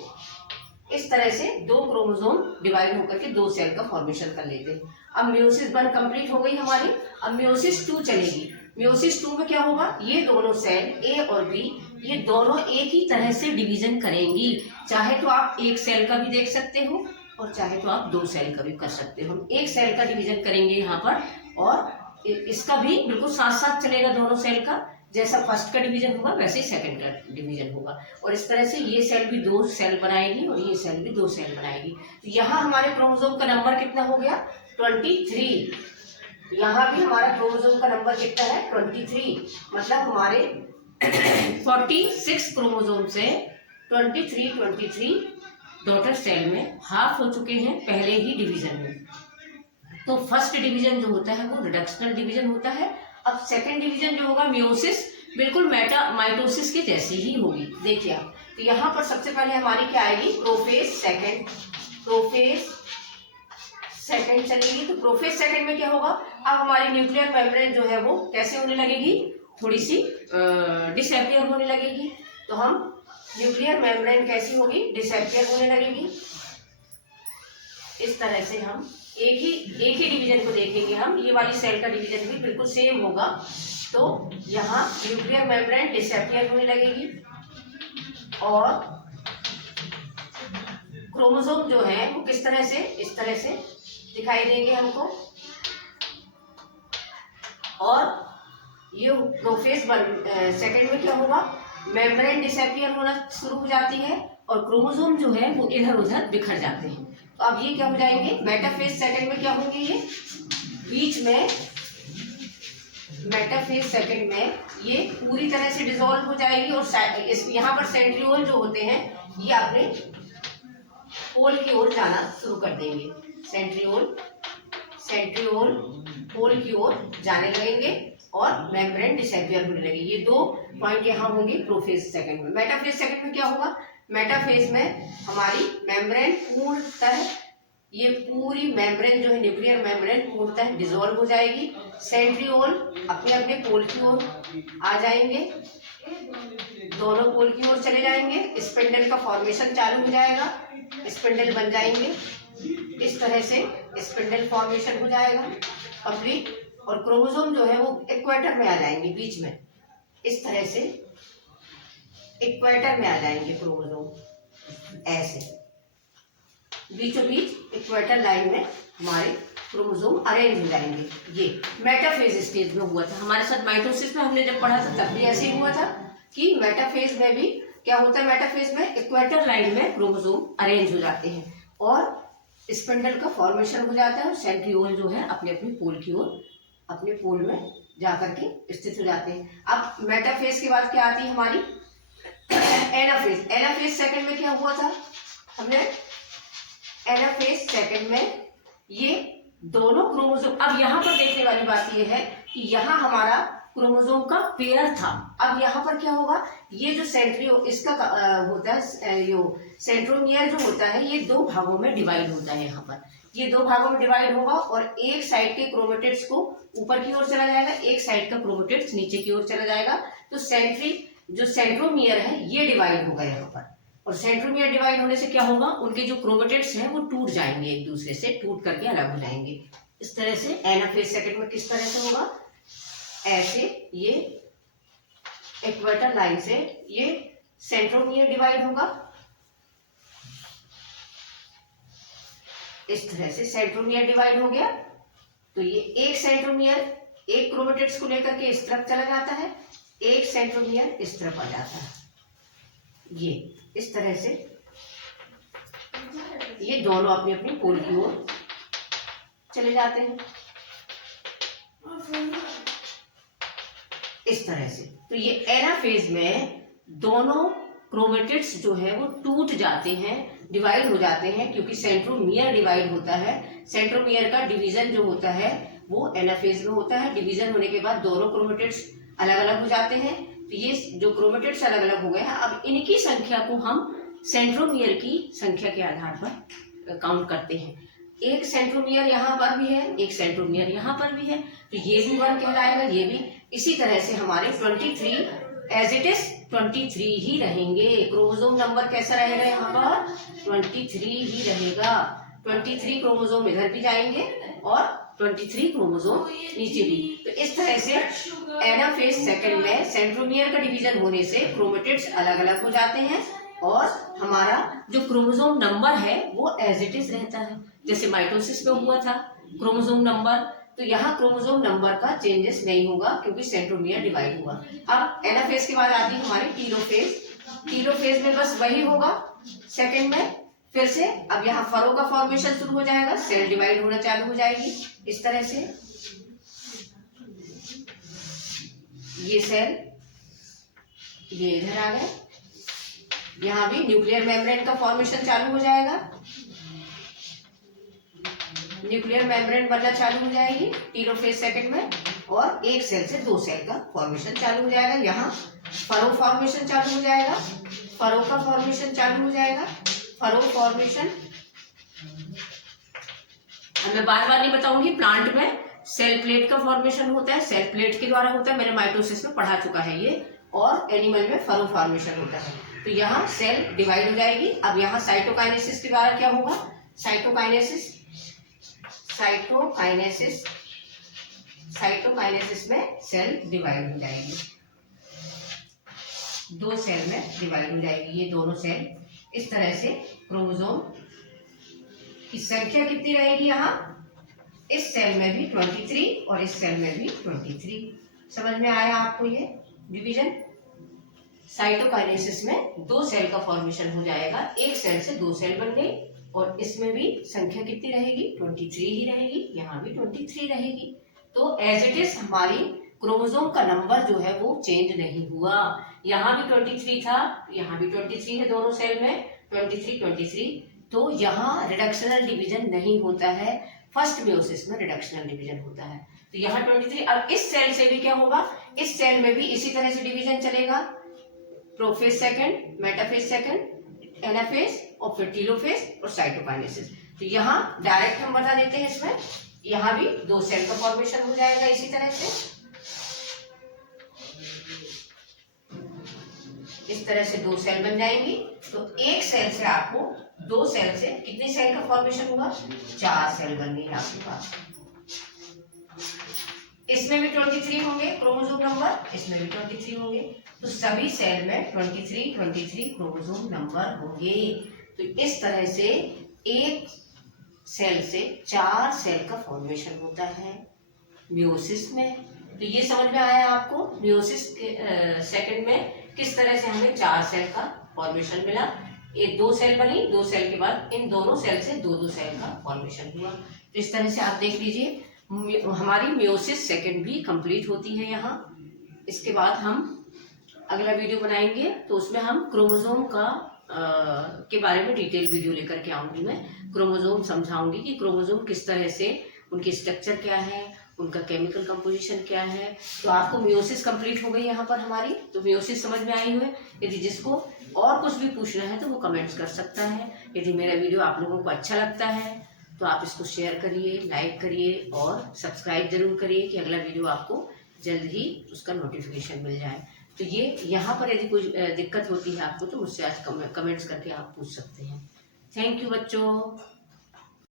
इस तरह से 2 क्रोमोसोम डिवाइड होकर के 2 सेल का फॉर्मेशन कर लेते हैं। अब मियोसिस 1 कंप्लीट हो गई हमारी। अब मियोसिस 2 चलेगी। मियोसिस 2 में क्या होगा, ये दोनों सेल ए और बी, ये दोनों एक ही तरह से डिवीजन करेंगी। चाहे तो आप एक सेल का भी देख सकते हो और चाहे तो आप 2 सेल का भी कर सकते हो। एक सेल का डिवीजन करेंगे यहाँ पर, और इसका भी बिल्कुल साथ साथ चलेगा दोनों सेल का। जैसा फर्स्ट का डिवीजन होगा वैसे ही सेकंड का डिवीजन होगा। और इस तरह से ये सेल भी 2 सेल बनाएगी और ये सेल भी 2 सेल बनाएगी। तो यहाँ हमारे क्रोमोसोम का नंबर कितना हो गया, 23। यहाँ भी हमारा क्रोमोसोम का नंबर कितना है, 23। मतलब हमारे 46 क्रोमोसोम से 23 डॉटर सेल में हाफ हो चुके हैं पहले ही डिवीजन में। तो फर्स्ट डिवीजन जो होता है वो रिडक्शनल डिवीजन होता है। अब सेकंड डिवीजन जो होगा मियोसिस, बिल्कुल माइटोसिस के जैसी ही होगी। देखिए आप, तो यहाँ पर सबसे पहले हमारी क्या आएगी, प्रोफेज सेकंड। प्रोफेज सेकंड चलेगी। तो प्रोफेज सेकंड में क्या होगा, अब हमारी न्यूक्लियर मेम्ब्रेन जो है वो कैसे होने लगेगी, थोड़ी सी डिसअपियर होने लगेगी। तो हम न्यूक्लियर मेम्ब्रेन कैसी होगी, डिसअपियर होने लगेगी। इस तरह से हम एक ही डिवीजन को देखेंगे हम। ये वाली सेल का डिवीजन भी बिल्कुल सेम होगा। तो यहाँ न्यूक्लियर मेम्ब्रेन डिसअपियर होने लगेगी और क्रोमोसोम जो है वो किस तरह से, इस तरह से दिखाई देंगे हमको। और ये प्रोफेज सेकंड में क्या होगा, मेम्ब्रेन डिसअपियर होना शुरू हो जाती है और क्रोमोसोम जो है वो इधर उधर बिखर जाते हैं। तो अब ये क्या हो जाएंगे, मेटाफेज सेकंड में क्या होंगे, ये बीच में मेटाफेज सेकंड में ये पूरी तरह से डिसॉल्व हो जाएगी और यहाँ पर सेंट्रियोल जो होते हैं ये अपने पोल की ओर जाना शुरू कर देंगे। सेंट्रियोल पोल की ओर जाने लगेंगे और मेम्ब्रेन डिसअपियर होने लगेगी। ये दो पॉइंट यहाँ होंगे प्रोफेज सेकंड में। मेटाफेज सेकंड में क्या होगा, मेटाफेज में हमारी मेम्ब्रेन पूर्णतः, ये पूरी मेम्ब्रेन जो है न्यूक्लियर मेम्ब्रेन पूर्णतः डिसॉल्व हो जाएगी। सेंट्रियोल अपने अपने पोल की ओर आ जाएंगे, दोनों पोल की ओर चले जाएंगे, स्पिंडल का फॉर्मेशन चालू हो जाएगा, स्पिंडल बन जाएंगे। इस तरह से स्पिंडल फॉर्मेशन हो जाएगा कंप्लीट और क्रोमोसोम जो है वो इक्वेटर में आ जाएंगे, बीच में इस तरह से इक्वेटर में आ जाएंगे क्रोमोसोम, ऐसे बीचों बीच इक्वेटर लाइन में हमारे क्रोमोसोम अरेंज हो जाएंगे। ये मेटाफेज स्टेज में हुआ था हमारे साथ। माइटोसिस में हमने जब पढ़ा था तब भी ऐसे ही हुआ था कि मेटाफेज में भी क्या होता है, मेटाफेज में इक्वेटर लाइन में क्रोमोसोम अरेंज हो जाते हैं और स्पिंडल का फॉर्मेशन हो जाता है और सेंट्रियोल जो है अपने अपने पोल की ओर अपने पोल में जाकर के स्थित हो जाते हैं। अब मेटाफेज के बाद क्या आती है हमारी एनाफेज। एनाफेज सेकंड में क्या हुआ था, हमने एनाफेज सेकंड में ये दोनों क्रोमोसोम, अब यहाँ पर देखने वाली बात ये है कि यहाँ हमारा क्रोमोसोम का पेयर था। अब यहाँ पर क्या होगा, ये जो इसका होता है, यो सेंट्रोमियर जो होता है ये दो भागों में डिवाइड होता है। यहाँ पर ये दो भागों में डिवाइड होगा और एक साइड के क्रोमेटिड्स को ऊपर की ओर चला जाएगा, एक साइड का क्रोमेटिड्स नीचे की ओर चला जाएगा। तो जो सेंट्रोमियर है ये डिवाइड होगा यहाँ पर, और सेंट्रोमियर डिवाइड होने से क्या होगा, उनके जो क्रोमेटिड्स हैं वो टूट जाएंगे, एक दूसरे से टूट करके अलग हो जाएंगे। इस तरह से एनाफेज सेकंड में किस तरह से होगा, ऐसे ये इक्वेटर लाइन से ये सेंट्रोमियर डिवाइड होगा, इस तरह से सेंट्रोमियर डिवाइड हो गया। तो ये एक सेंट्रोमियर एक क्रोमेटिड्स को लेकर के इस तरफ चला जाता है, एक सेंट्रोमियर इस तरफ आ जाता है। ये इस तरह से ये दोनों अपनी अपनी पोल की ओर चले जाते हैं इस तरह से। तो ये एनाफेज में दोनों क्रोमेटिड्स जो है वो टूट जाते हैं, डिवाइड हो जाते हैं, क्योंकि सेंट्रोमियर डिवाइड होता है। सेंट्रोमियर का डिवीजन जो होता है वो एनाफेज में होता है। डिवीजन होने के बाद दोनों क्रोमेटिड्स अलग अलग हो जाते हैं। तो ये जो क्रोमेटिड्स अलग अलग हो गए हैं, अब इनकी संख्या को हम सेंट्रोमियर की संख्या के आधार पर काउंट करते हैं। एक सेंट्रोमियर यहाँ पर भी है, एक सेंट्रोमियर यहाँ पर भी है, तो ये भी 1 कहलाएगा, ये भी। इसी तरह से हमारे 23 एज इट इज 23 ही रहेंगे। क्रोमोसोम नंबर कैसा रहेगा, यहाँ पर 23 ही रहेगा। 23 क्रोमोसोम इधर भी जाएंगे और 23 क्रोमोसोम नीचे भी। तो इस तरह से एनाफेज सेकंड में सेंट्रोमियर का डिवीजन होने से क्रोमेटिड्स अलग अलग हो जाते हैं और हमारा जो क्रोमोसोम नंबर है वो एज इट इज रहता है, जैसे माइटोसिस में हुआ था क्रोमोसोम नंबर। तो यहाँ क्रोमोसोम नंबर का चेंजेस नहीं होगा क्योंकि सेंट्रोमियर डिवाइड हुआ। अब एनाफेज के बाद आती है हमारी टीलोफेज। टीलोफेज में बस वही होगा सेकंड में, फिर से अब यहाँ फरो का फॉर्मेशन शुरू हो जाएगा, सेल डिवाइड होना चालू हो जाएगी इस तरह से। ये सेल ये इधर आ गए, यहाँ भी न्यूक्लियर मेम्ब्रेन का फॉर्मेशन चालू हो जाएगा, न्यूक्लियर मेम्ब्रेन बनना चालू हो जाएगी टीलोफेज सेकंड में, और एक सेल से 2 सेल का फॉर्मेशन चालू हो जाएगा। यहाँ फरो फॉर्मेशन चालू हो जाएगा, फरो का फॉर्मेशन चालू हो जाएगा, फरो फॉर्मेशन। मैं बार बार नहीं बताऊंगी, प्लांट में सेल प्लेट का फॉर्मेशन होता है, सेल प्लेट के द्वारा होता है, मैंने माइटोसिस में पढ़ा चुका है ये, और एनिमल में फरो फॉर्मेशन होता है। तो यहाँ सेल डिवाइड हो जाएगी। अब यहाँ साइटोकाइनेसिस के द्वारा क्या होगा, साइटोकाइनेसिस में सेल डिवाइड हो जाएगी, 2 सेल में डिवाइड हो जाएगी ये दोनों सेल। इस तरह से क्रोमोसोम की संख्या कितनी रहेगी, यहाँ इस सेल में भी 23 और इस सेल में भी 23 समझ में आया आपको ये डिवीजन? साइटोकाइनेसिस में 2 सेल का फॉर्मेशन हो जाएगा, एक सेल से 2 सेल बन गई और इसमें भी संख्या कितनी रहेगी? 23 ही रहेगी, यहाँ भी 23 रहेगी। तो एज इट इज हमारी क्रोमोसोम का नंबर जो है वो चेंज नहीं हुआ। यहाँ भी 23 था, यहाँ भी 23 है, दोनों सेल में 23। तो यहाँ रिडक्शनल डिवीजन नहीं होता है, फर्स्ट मेयोसिस में रिडक्शनल डिवीजन होता है। तो यहाँ 23। अब इस सेल से भी क्या होगा? इस सेल में भी इसी तरह से डिवीजन चलेगा, prophase second, metaphase second, anaphase और फिर टीलोफेज और साइटोकाइनेसिस। तो यहाँ डायरेक्ट हम बता देते हैं, इसमें यहाँ भी 2 सेल का फॉर्मेशन हो जाएगा इसी तरह से। इस तरह से 2 सेल बन जाएंगी। तो एक सेल से आपको 2 सेल से कितने सेल का फॉर्मेशन हुआ? 4 सेल बन गई आपके पास। इसमें भी 23 होंगे क्रोमोसोम नंबर, इसमें भी 23 होंगे। तो सभी सेल में 23 क्रोमोसोम नंबर होंगे। तो इस तरह से एक सेल से 4 सेल का फॉर्मेशन होता है मियोसिस में। तो ये समझ में आया आपको मियोसिस के सेकंड में किस तरह से हमें 4 सेल का फॉर्मेशन मिला। ये 2 सेल बनी, 2 सेल के बाद इन दोनों सेल से 2 सेल का फॉर्मेशन हुआ। तो इस तरह से आप देख लीजिए हमारी मियोसिस सेकंड भी कंप्लीट होती है यहाँ। इसके बाद हम अगला वीडियो बनाएंगे तो उसमें हम क्रोमोसोम का के बारे में डिटेल वीडियो लेकर के आऊंगी। मैं क्रोमोसोम समझाऊंगी कि क्रोमोसोम किस तरह से, उनकी स्ट्रक्चर क्या है, उनका केमिकल कंपोजिशन क्या है। तो आपको मियोसिस कंप्लीट हो गई यहाँ पर हमारी। तो मियोसिस समझ में आई हुई है। यदि जिसको और कुछ भी पूछना है तो वो कमेंट्स कर सकता है। यदि मेरा वीडियो आप लोगों को अच्छा लगता है तो आप इसको शेयर करिए, लाइक करिए और सब्सक्राइब जरूर करिए कि अगला वीडियो आपको जल्द ही उसका नोटिफिकेशन मिल जाए। तो ये यहाँ पर यदि कोई दिक्कत होती है आपको तो मुझसे आज कमेंट्स करके आप पूछ सकते हैं। थैंक यू बच्चों।